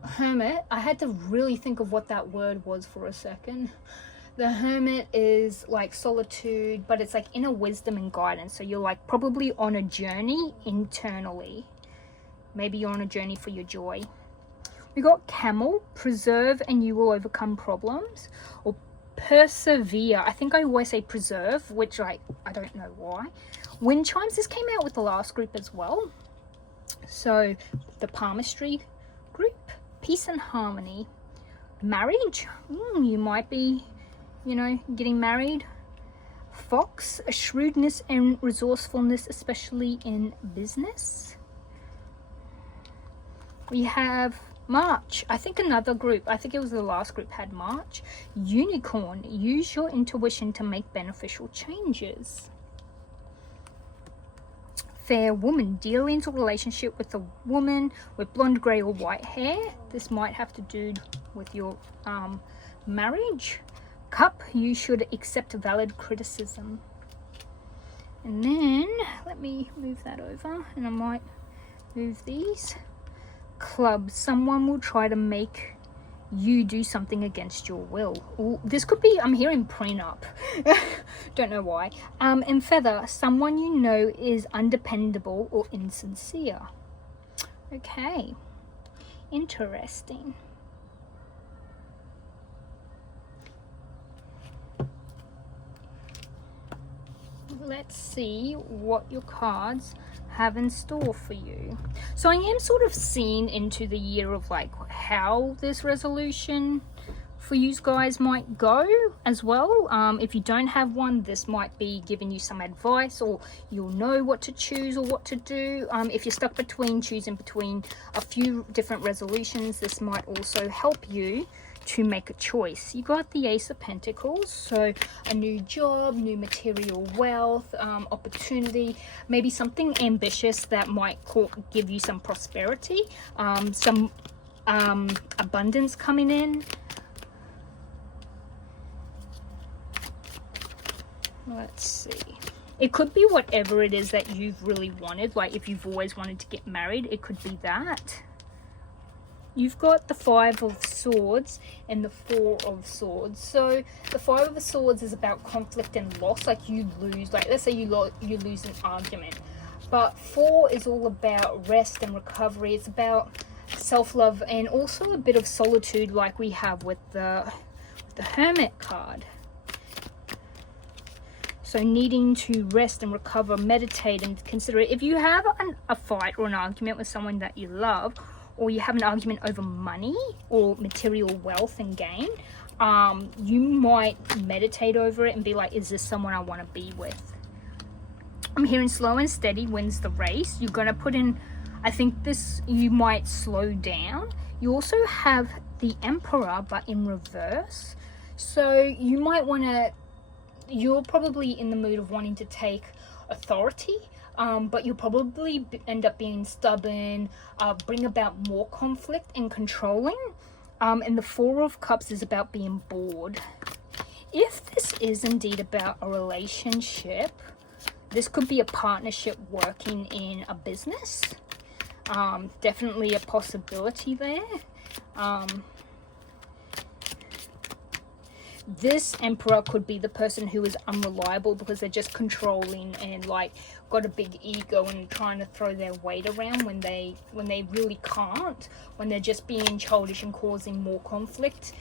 Hermit. I had to really think of what that word was for a second. The Hermit is like solitude, but it's like inner wisdom and guidance. So you're like probably on a journey internally. Maybe you're on a journey for your joy. We got Camel, preserve and you will overcome problems. Or persevere. I think I always say preserve, which I don't know why. Wind chimes, this came out with the last group as well. So the Palmistry group, peace and harmony. Marriage, you might be, you know, getting married. Fox, a shrewdness and resourcefulness, especially in business. We have March, I think another group, I think it was the last group had March. Unicorn, use your intuition to make beneficial changes. Fair woman, dealings or relationship with a woman with blonde, grey or white hair. This might have to do with your marriage. Cup, you should accept valid criticism. And then let me move that over, and I might move these. Club, someone will try to make you do something against your will. Ooh, this could be, I'm hearing prenup. Don't know why. And feather, someone you know is undependable or insincere. Okay, interesting. Let's see what your cards have in store for you. So I am sort of seeing into the year of like how this resolution for you guys might go as well. If you don't have one, this might be giving you some advice, or you'll know what to choose or what to do. If you're stuck choosing between a few different resolutions, this might also help you to make a choice. You got the Ace of Pentacles, so a new job, new material wealth, opportunity, maybe something ambitious that might give you some prosperity, some abundance coming in. Let's see. It could be whatever it is that you've really wanted. Like if you've always wanted to get married, it could be that. You've got the Five of Swords and the Four of Swords. So the Five of Swords is about conflict and loss. Like you lose, like let's say you lose an argument. But Four is all about rest and recovery. It's about self-love and also a bit of solitude, like we have with the Hermit card. So needing to rest and recover, meditate and consider it. If you have a fight or an argument with someone that you love, or you have an argument over money or material wealth and gain, you might meditate over it and be like, is this someone I want to be with? I'm hearing slow and steady wins the race. You're going to put in, I think this, you might slow down. You also have the Emperor, but in reverse. So you might want to, you're probably in the mood of wanting to take authority, but you'll probably end up being stubborn, bring about more conflict and controlling. And the Four of Cups is about being bored. If this is indeed about a relationship, this could be a partnership working in a business. Definitely a possibility there. This Emperor could be the person who is unreliable because they're just controlling and like got a big ego and trying to throw their weight around when they really can't, when they're just being childish and causing more conflict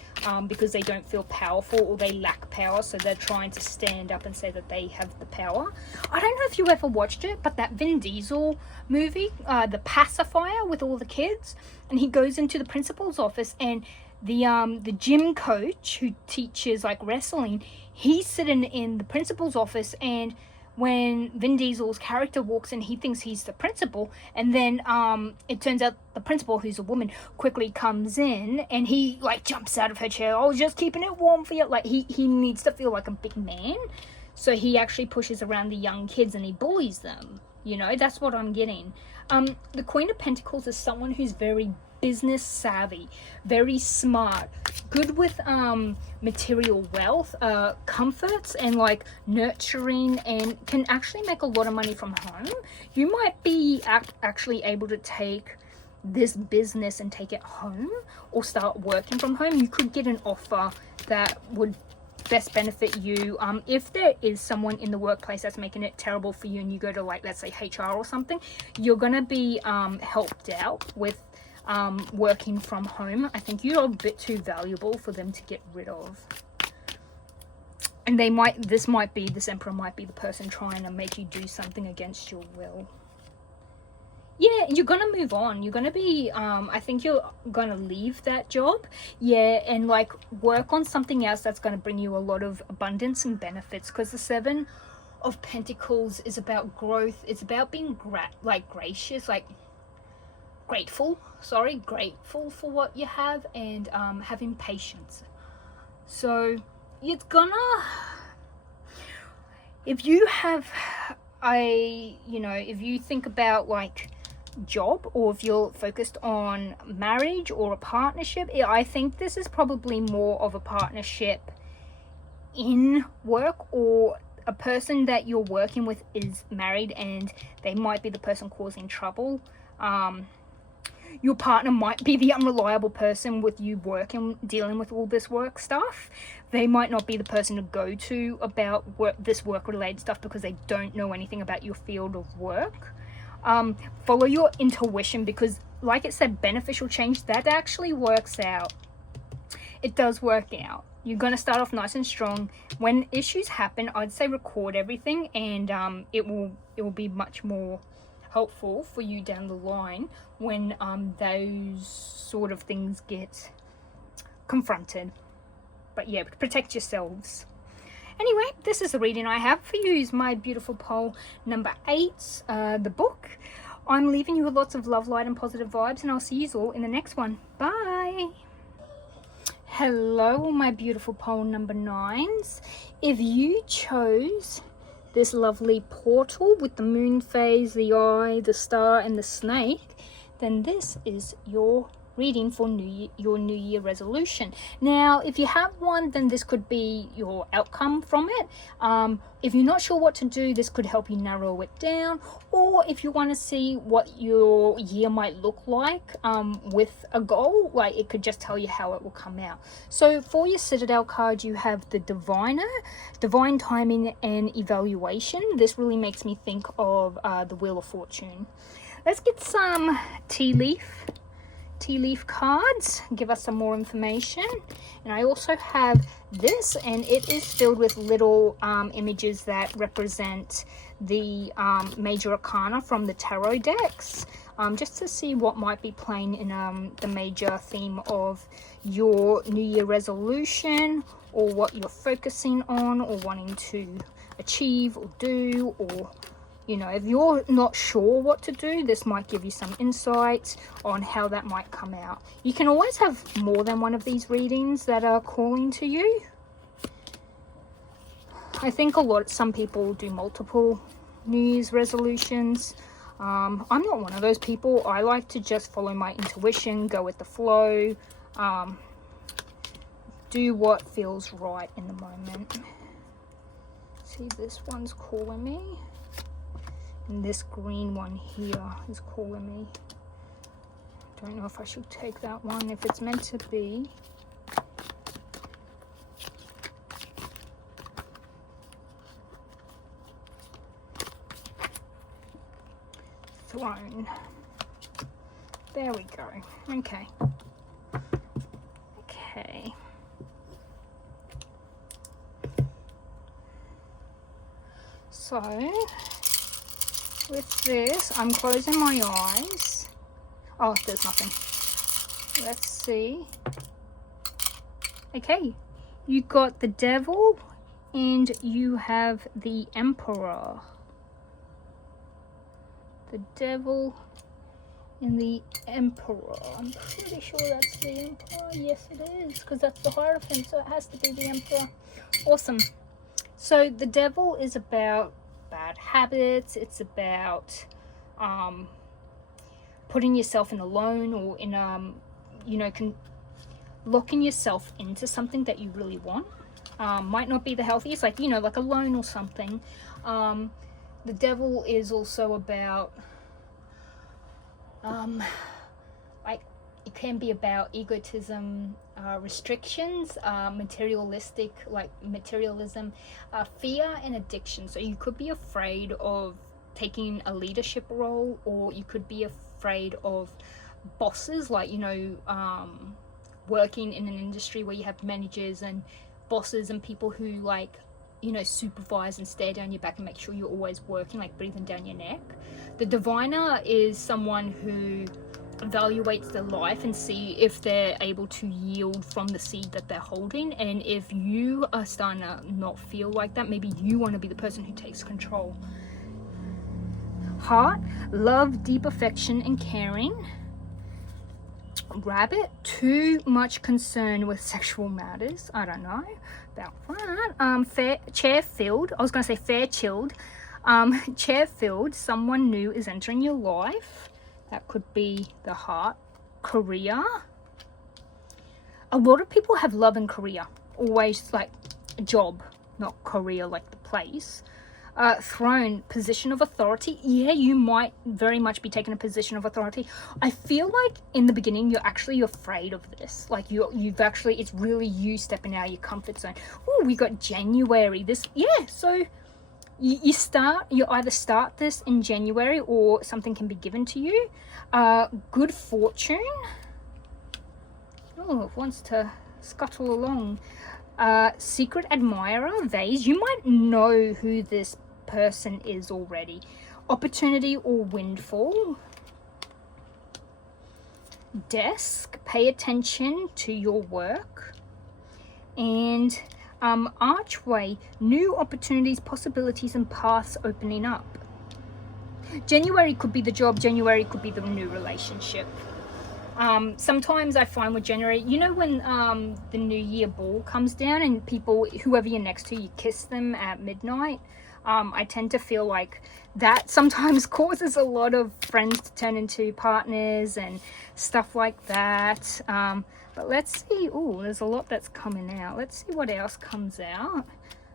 because they don't feel powerful or they lack power, so they're trying to stand up and say that they have the power. I don't know if you ever watched it, but that Vin Diesel movie, The Pacifier, with all the kids, and he goes into the principal's office and the gym coach who teaches like wrestling, he's sitting in the principal's office, and when Vin Diesel's character walks in, he thinks he's the principal, and then it turns out the principal, who's a woman, quickly comes in and he like jumps out of her chair. Oh, just keeping it warm for you. Like he needs to feel like a big man, so he actually pushes around the young kids and he bullies them. You know, that's what I'm getting. The Queen of Pentacles is someone who's very business savvy, very smart, good with material wealth, comforts, and like nurturing, and can actually make a lot of money from home. You might be actually able to take this business and take it home or start working from home. You could get an offer that would best benefit you. If there is someone in the workplace that's making it terrible for you and you go to, like, let's say HR or something, you're gonna be helped out with working from home. I think you're a bit too valuable for them to get rid of, and this Emperor might be the person trying to make you do something against your will. Yeah, you're gonna move on. You're gonna be I think you're gonna leave that job, yeah, and like work on something else that's gonna bring you a lot of abundance and benefits, because the Seven of Pentacles is about growth. It's about being gracious, like grateful for what you have, and having patience. So it's gonna, if you have if you think about like job, or if you're focused on marriage or a partnership, I think this is probably more of a partnership in work, or a person that you're working with is married and they might be the person causing trouble. Your partner might be the unreliable person with you dealing with all this work stuff. They might not be the person to go to about this work-related stuff because they don't know anything about your field of work. Follow your intuition, because, like it said, beneficial change, that actually works out. It does work out. You're going to start off nice and strong. When issues happen, I'd say record everything, and it will be much more helpful for you down the line when those sort of things get confronted. But yeah, protect yourselves. Anyway, this is the reading I have for you. Is my beautiful pole number 8, the book. I'm leaving you with lots of love, light, and positive vibes, and I'll see you all in the next one. Bye. Hello, my beautiful pole number 9s. If you chose this lovely portal with the moon phase, the eye, the star, and the snake, then this is your reading for your New Year resolution. Now, if you have one, then this could be your outcome from it. If you're not sure what to do, this could help you narrow it down. Or if you want to see what your year might look like with a goal, like, it could just tell you how it will come out. So for your Citadel card, you have the Diviner, Divine Timing and Evaluation. This really makes me think of the Wheel of Fortune. Let's get some tea leaf cards, give us some more information. And I also have this, and it is filled with little images that represent the major arcana from the tarot decks, just to see what might be playing in the major theme of your New Year resolution, or what you're focusing on or wanting to achieve or do, or You know, if you're not sure what to do, this might give you some insights on how that might come out. You can always have more than one of these readings that are calling to you. I think some people do multiple New Year's resolutions. I'm not one of those people. I like to just follow my intuition, go with the flow, do what feels right in the moment. See, this one's calling me. And this green one here is calling me. Don't know if I should take that one, if it's meant to be. Throne. There we go. Okay. Okay. So, with this, I'm closing my eyes. Oh, there's nothing. Let's see. Okay. You got the Devil and you have the Emperor. The Devil and the Emperor. I'm pretty sure that's the Emperor. Yes, it is, because that's the Hierophant, so it has to be the Emperor. Awesome. So the Devil is about bad habits. It's about putting yourself in a loan, or in you know, locking yourself into something that you really want. Might not be the healthiest, like, you know, like a loan or something. The Devil is also about like, it can be about egotism, restrictions, materialistic, like materialism, fear and addiction. So you could be afraid of taking a leadership role, or you could be afraid of bosses, like, you know, working in an industry where you have managers and bosses and people who, like, you know, supervise and stare down your back and make sure you're always working, like breathing down your neck. The Diviner is someone who evaluates their life and see if they're able to yield from the seed that they're holding. And if you are starting to not feel like that, maybe you want to be the person who takes control. Heart, love, deep affection and caring. Rabbit, too much concern with sexual matters. I don't know about that. Chair filled. I was going to say fair chilled. Chair filled. Someone new is entering your life. That could be the Heart. Career. A lot of people have love and career. Always like a job, not career like the place. Throne, position of authority. Yeah, you might very much be taking a position of authority. I feel like in the beginning you're actually afraid of this. Like you've actually, it's really you stepping out of your comfort zone. Oh, we got January. So you either start this in January, or something can be given to you. Good fortune. Oh, it wants to scuttle along. Secret admirer, vase. You might know who this person is already. Opportunity or windfall. Desk, pay attention to your work. And archway, new opportunities, possibilities and paths opening up. January could be the job. January could be the new relationship. Sometimes I find with January, you know, when the New Year ball comes down and people, whoever you're next to, you kiss them at midnight. I tend to feel like that sometimes causes a lot of friends to turn into partners and stuff like that. But let's see. Oh, there's a lot that's coming out. Let's see what else comes out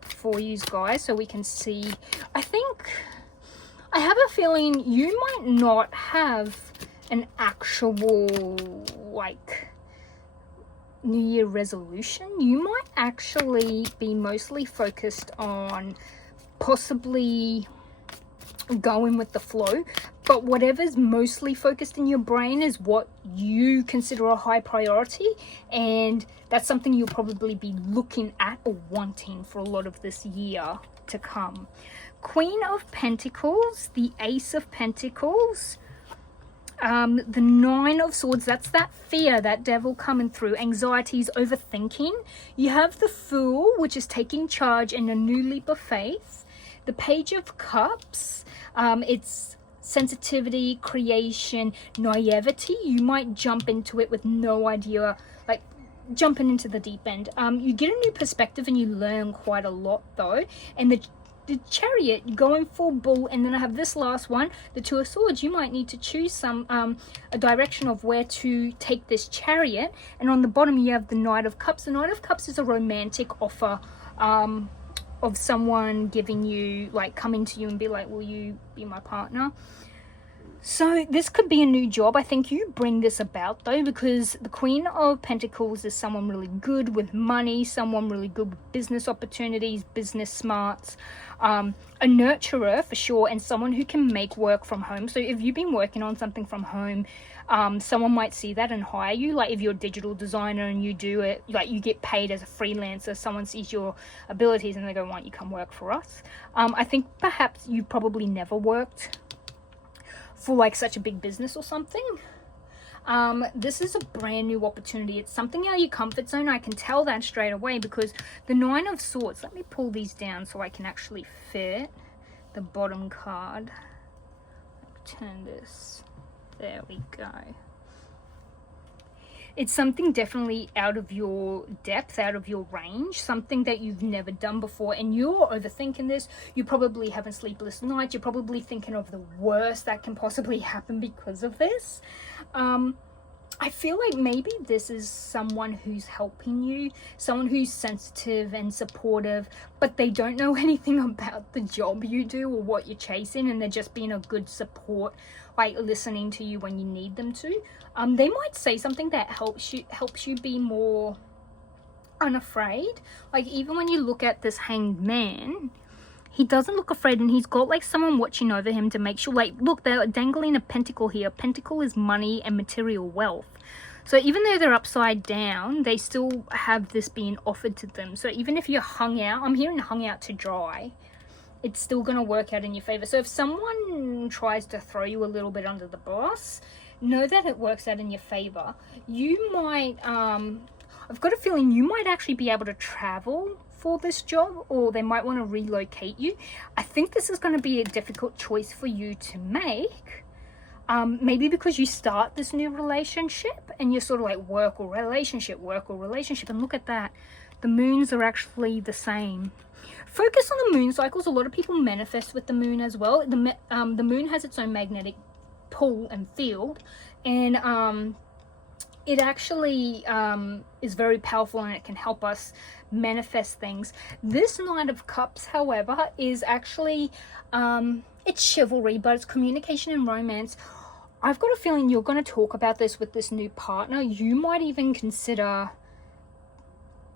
for you guys so we can see. I have a feeling you might not have an actual like New Year resolution. You might actually be mostly focused on possibly going with the flow, but whatever's mostly focused in your brain is what you consider a high priority, and that's something you'll probably be looking at or wanting for a lot of this year to come. Queen of Pentacles, the Ace of Pentacles, the Nine of Swords. That's that fear, that devil coming through. Anxieties, overthinking. You have the Fool, which is taking charge and a new leap of faith. The Page of Cups, it's sensitivity, creation, naivety. You might jump into it with no idea, like jumping into the deep end. You get a new perspective and you learn quite a lot though. And the Chariot, going full bull. And then I have this last one, the Two of Swords. You might need to choose a direction of where to take this Chariot. And on the bottom you have the Knight of Cups. The Knight of Cups is a romantic offer of someone giving you, like, coming to you and be like, will you be my partner? So this could be a new job. I think you bring this about though, because the Queen of Pentacles is someone really good with money, someone really good with business opportunities, business smarts, a nurturer for sure, and someone who can make work from home. So if you've been working on something from home, someone might see that and hire you. Like if you're a digital designer and you do it, like you get paid as a freelancer, someone sees your abilities and they go, why don't you come work for us? I think perhaps you probably never worked for like such a big business or something. This is a brand new opportunity. It's something out of your comfort zone. I can tell that straight away because the Nine of Swords, let me pull these down so I can actually fit the bottom card. Turn this, there we go. It's something definitely out of your depth, out of your range, something that you've never done before, and you're overthinking this. You probably having sleepless nights. You're probably thinking of the worst that can possibly happen because of this. I feel like maybe this is someone who's helping you, someone who's sensitive and supportive, but they don't know anything about the job you do or what you're chasing, and they're just being a good support, like listening to you when you need them to. They might say something that helps you be more unafraid. Like even when you look at this Hanged Man, he doesn't look afraid, and he's got like someone watching over him to make sure, like, look, they're dangling a pentacle here. Pentacle is money and material wealth. So even though they're upside down, they still have this being offered to them. So even if you're hung out, I'm hearing hung out to dry, it's still going to work out in your favor. So if someone tries to throw you a little bit under the bus, know that it works out in your favor. You might, I've got a feeling you might actually be able to travel for this job, or they might want to relocate you. I think this is going to be a difficult choice for you to make. Maybe because you start this new relationship and you're sort of like work or relationship, and look at that. The moons are actually the same. Focus on the moon cycles. A lot of people manifest with the moon as well. The moon has its own magnetic pull and field, and it actually is very powerful, and it can help us manifest things. This Knight of Cups, however, is actually it's chivalry, but it's communication and romance. I've got a feeling you're going to talk about this with this new partner. You might even consider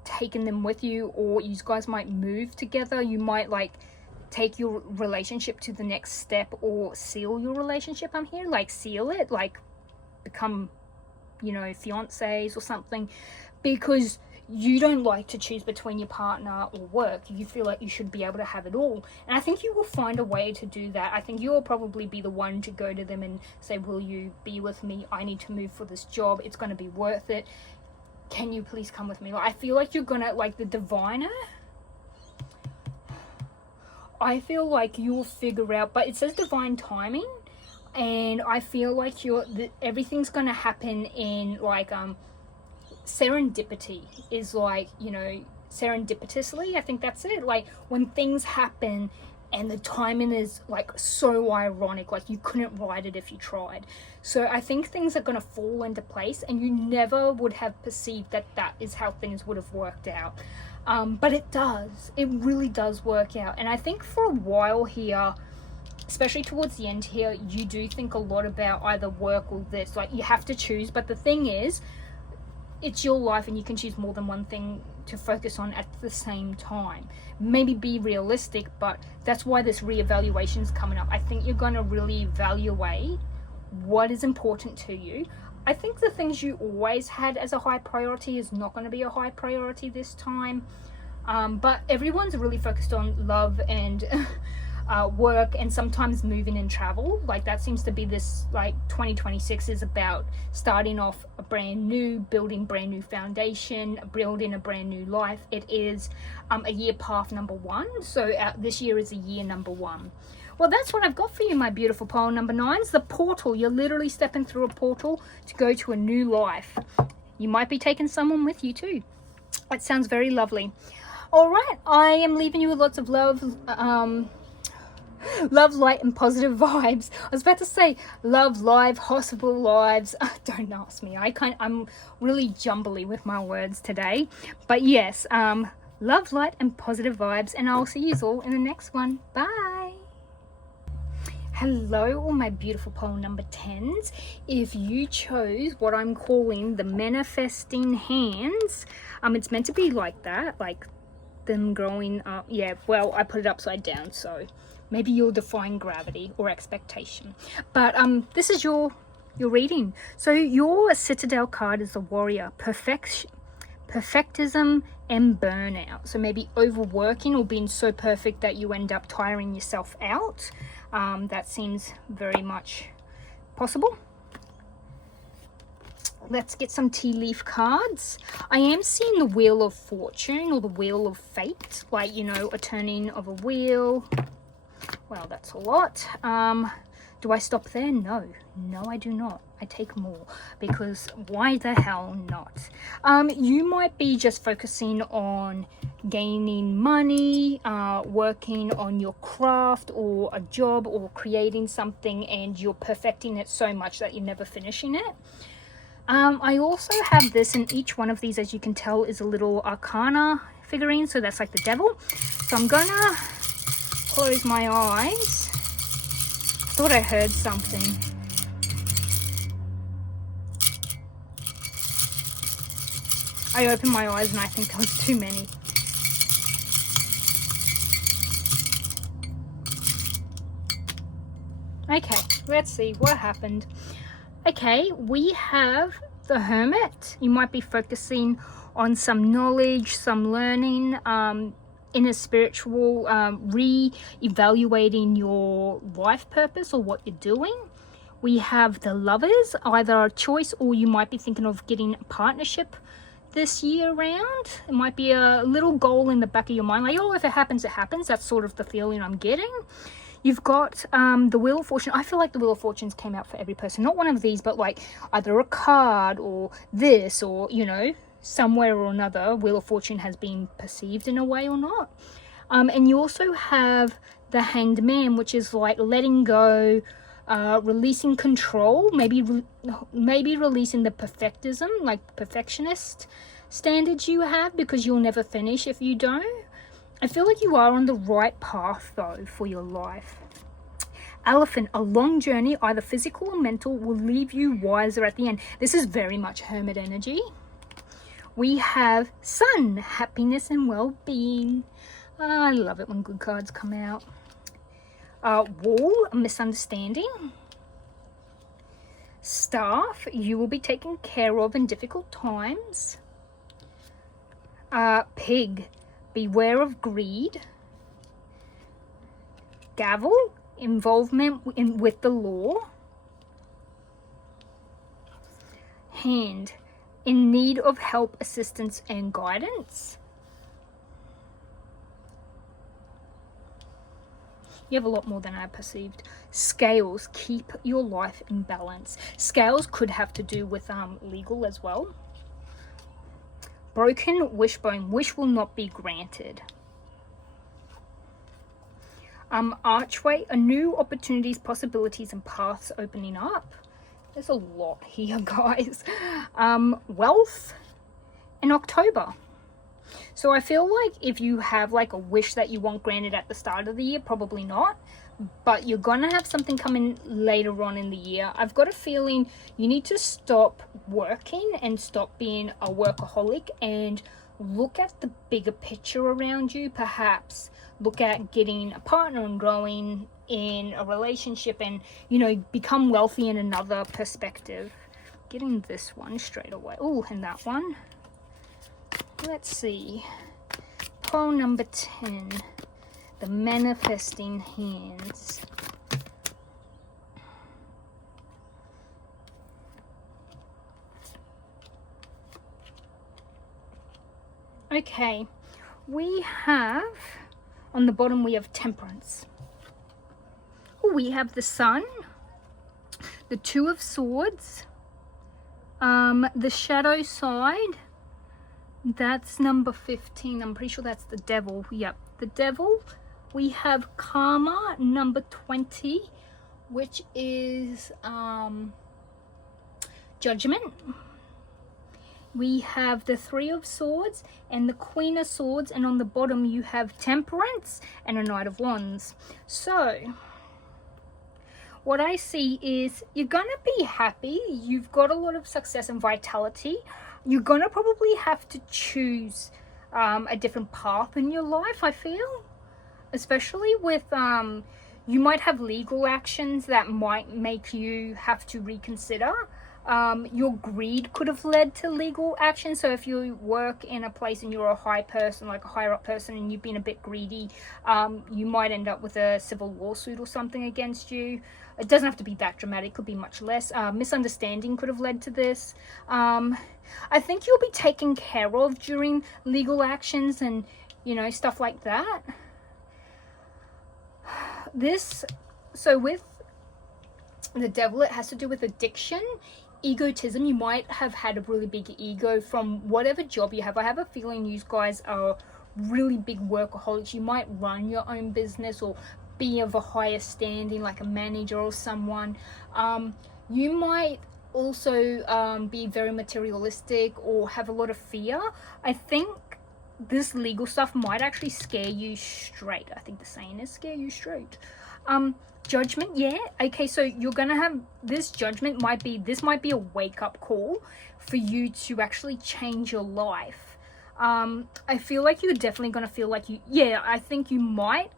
taking them with you, or you guys might move together. You might like take your relationship to the next step, or seal your relationship. I'm here, like seal it, like become, you know, fiancés or something, because you don't like to choose between your partner or work. You feel like you should be able to have it all, and I think you will find a way to do that. I think you'll probably be the one to go to them and say, will you be with me? I need to move for this job. It's going to be worth it. Can you please come with me? Like, I feel like you're gonna, like the diviner, I feel like you'll figure out, but it says divine timing, and I feel like everything's gonna happen in like serendipity is like, you know, serendipitously, I think that's it. Like when things happen and the timing is like so ironic, like you couldn't write it if you tried. So I think things are going to fall into place, and you never would have perceived that that is how things would have worked out. But it does. It really does work out. And I think for a while here, especially towards the end here, you do think a lot about either work or this. Like you have to choose. But the thing is, it's your life, and you can choose more than one thing to focus on at the same time. Maybe be realistic, but that's why this reevaluation is coming up. I think you're going to really evaluate what is important to you. I think the things you always had as a high priority is not going to be a high priority this time. But everyone's really focused on love and work, and sometimes moving and travel. Like that seems to be this, like 2026 is about starting off a brand new, building brand new foundation, building a brand new life. It is a year path number 1. So this year is a year number 1. Well, that's what I've got for you, my beautiful pile number 9s. The portal. You're literally stepping through a portal to go to a new life. You might be taking someone with you too. That sounds very lovely. All right, I am leaving you with lots of love, love, light, and positive vibes. I was about to say love, live, hospital lives. Don't ask me. I'm really jumbly with my words today. But yes, love, light, and positive vibes. And I'll see you all in the next one. Bye. Hello, all my beautiful pile number 10s. If you chose what I'm calling the manifesting hands, it's meant to be like that, like them growing up. Yeah, well, I put it upside down, so maybe you're defying gravity or expectation. But this is your reading. So your Citadel card is the Warrior, perfectism and burnout. So maybe overworking or being so perfect that you end up tiring yourself out. That seems very much possible. Let's get some tea leaf cards. I am seeing the Wheel of Fortune or the Wheel of Fate, like, you know, a turning of a wheel. Well, that's a lot. Do I stop there? No, I do not. I take more, because why the hell not? You might be just focusing on gaining money, working on your craft or a job or creating something, and you're perfecting it so much that you're never finishing it. I also have this, and each one of these, as you can tell, is a little arcana figurine, so that's like the devil. So I'm gonna close my eyes. I thought I heard something. I opened my eyes and I think there was too many. Okay, let's see what happened. Okay, we have the Hermit. You might be focusing on some knowledge, some learning, in a spiritual, re-evaluating your life purpose or what you're doing. We have the Lovers, either a choice, or you might be thinking of getting a partnership this year round. It might be a little goal in the back of your mind, like, oh, if it happens, it happens. That's sort of the feeling I'm getting. You've got the Wheel of Fortune. I feel like the Wheel of Fortunes came out for every person. Not one of these, but like either a card or this, or, you know, somewhere or another, Wheel of Fortune has been perceived in a way or not. And you also have the Hanged Man, which is like letting go, releasing control, maybe releasing the perfectism, like perfectionist standards you have, because you'll never finish if you don't. I feel like you are on the right path though for your life. Elephant, a long journey, either physical or mental, will leave you wiser at the end. This is very much Hermit energy. We have Sun, happiness and well-being. I love it when good cards come out. Wall, misunderstanding. Staff, you will be taken care of in difficult times. Pig, beware of greed. Gavel, involvement with the law. Hand, in need of help, assistance, and guidance. You have a lot more than I perceived. Scales, keep your life in balance. Scales could have to do with legal as well. Broken wishbone, wish will not be granted. Archway, a new opportunities, possibilities, and paths opening up. There's a lot here, guys. Wealth in October. So I feel like if you have like a wish that you want granted at the start of the year, probably not. But you're going to have something coming later on in the year. I've got a feeling you need to stop working and stop being a workaholic and look at the bigger picture around you. Perhaps look at getting a partner and growing in a relationship and, you know, become wealthy in another perspective. Getting this one straight away. Oh, and that one. Let's see. Pole number 10. the manifesting hands. Okay, we have, on the bottom we have Temperance. We have the Sun, the Two of Swords, the shadow side, that's number 15. I'm pretty sure that's the Devil. Yep, the Devil. We have Karma, number 20, which is Judgment. We have the Three of Swords and the Queen of Swords, and on the bottom you have Temperance and a Knight of Wands. So what I see is you're gonna be happy, you've got a lot of success and vitality. You're gonna probably have to choose a different path in your life, I feel, especially with you might have legal actions that might make you have to reconsider. Your greed could have led to legal action. So if you work in a place and you're a high person, like a higher up person, and you've been a bit greedy, you might end up with a civil lawsuit or something against you. It doesn't have to be that dramatic, it could be much less. Misunderstanding could have led to this. I think you'll be taken care of during legal actions and, you know, stuff like that. So with the Devil, it has to do with addiction, egotism. You might have had a really big ego from whatever job you have. I have a feeling you guys are really big workaholics. You might run your own business or be of a higher standing, like a manager or someone. You might also be very materialistic or have a lot of fear. I think this legal stuff might actually scare you straight. I think the saying is scare you straight. Judgment, yeah, okay, so you're gonna have this judgment. This might be a wake-up call for you to actually change your life. I feel like you're definitely gonna feel like I think you might,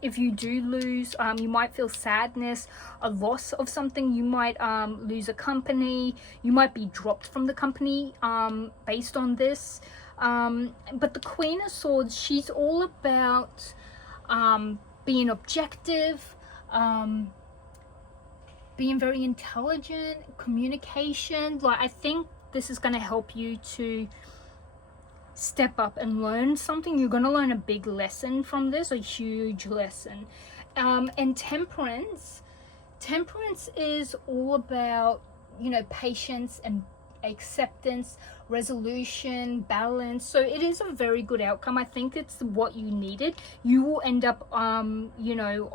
if you do lose, you might feel sadness, a loss of something. You might lose a company, you might be dropped from the company based on this. But the Queen of Swords, she's all about being objective, being very intelligent, communication. Like, I think this is going to help you to step up and learn something. You're going to learn a big lesson from this, a huge lesson. And Temperance is all about, you know, patience and acceptance, resolution, balance. So it is a very good outcome. I think it's what you needed. You will end up you know,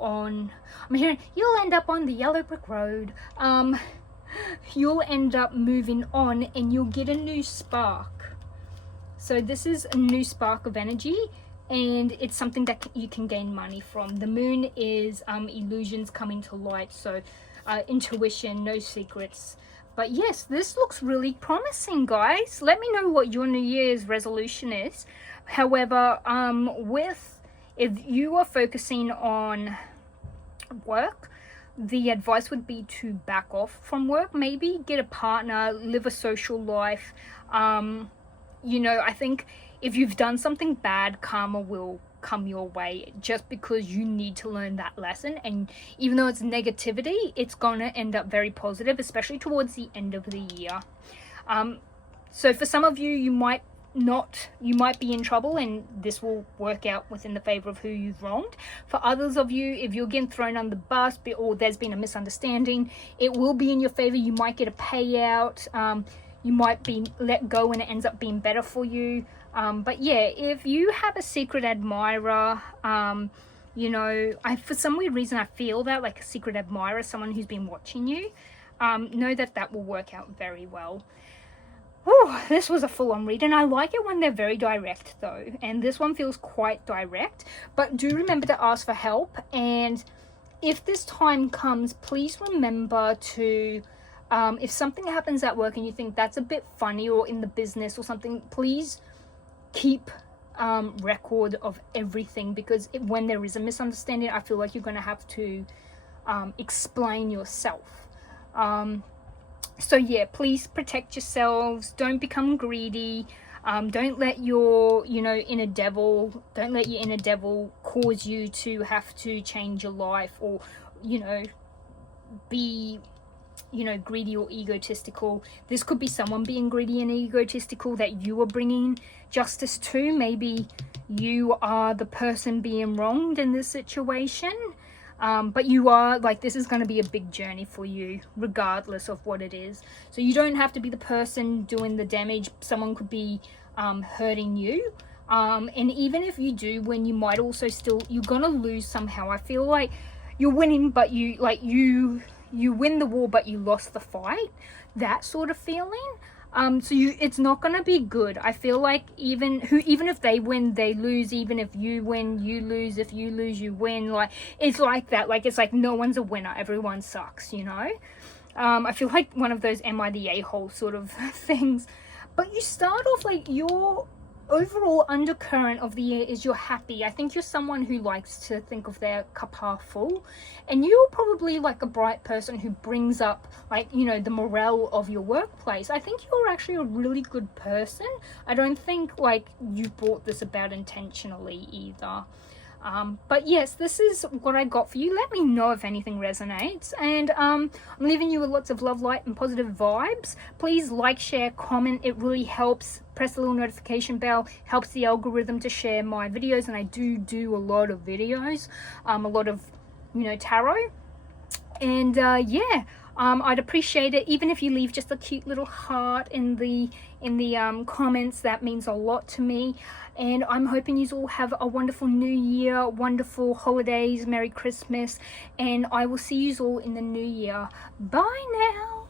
you'll end up on the yellow brick road. You'll end up moving on and you'll get a new spark. So this is a new spark of energy, and it's something that you can gain money from. The Moon is illusions coming to light, so intuition, no secrets. But yes, this looks really promising, guys. Let me know what your New Year's resolution is. However, if you are focusing on work, the advice would be to back off from work. Maybe get a partner, live a social life. You know, I think if you've done something bad, karma will come your way, just because you need to learn that lesson. And even though it's negativity, it's gonna end up very positive, especially towards the end of the year. So for some of you, you might be in trouble, and this will work out within the favor of who you've wronged. For others of you, if you're getting thrown on the bus or there's been a misunderstanding, it will be in your favor. You might get a payout. You might be let go and it ends up being better for you. But yeah, if you have a secret admirer, you know, for some weird reason I feel that, like a secret admirer, someone who's been watching you, know that will work out very well. Oh, this was a full-on read, and I like it when they're very direct though, and this one feels quite direct. But do remember to ask for help, and if this time comes, please remember to if something happens at work and you think that's a bit funny, or in the business or something, please keep record of everything, because when there is a misunderstanding, I feel like you're going to have to explain yourself. So yeah, please protect yourselves, don't become greedy. Don't let your, you know, inner devil, don't let your inner devil cause you to have to change your life, or, you know, be, you know, greedy or egotistical. This could be someone being greedy and egotistical that you are bringing justice to. Maybe you are the person being wronged in this situation. But you are, like, this is going to be a big journey for you regardless of what it is. So you don't have to be the person doing the damage. Someone could be hurting you, and even if you do win, you might also still, you're gonna lose somehow. I feel like you're winning, but you, like, you win the war but you lost the fight, that sort of feeling. So it's not gonna be good. I feel like even if they win, they lose. Even if you win, you lose. If you lose, you win. Like, it's like that. Like, it's like no one's a winner, everyone sucks, you know. I feel like one of those am I the a-hole sort of things. But you start off, like, your overall undercurrent of the year is you're happy. I think you're someone who likes to think of their cup half full, and you're probably like a bright person who brings up, like, you know, the morale of your workplace. I think you're actually a really good person. I don't think, like, you brought this about intentionally either. But yes, this is what I got for you. Let me know if anything resonates, and I'm leaving you with lots of love, light, and positive vibes. Please like, share, comment. It really helps. Press the little notification bell, helps the algorithm to share my videos, and I do a lot of videos, a lot of, you know, tarot. And yeah, I'd appreciate it even if you leave just a cute little heart in the comments. That means a lot to me. And I'm hoping you all have a wonderful new year, wonderful holidays, Merry Christmas, and I will see you all in the new year. Bye now.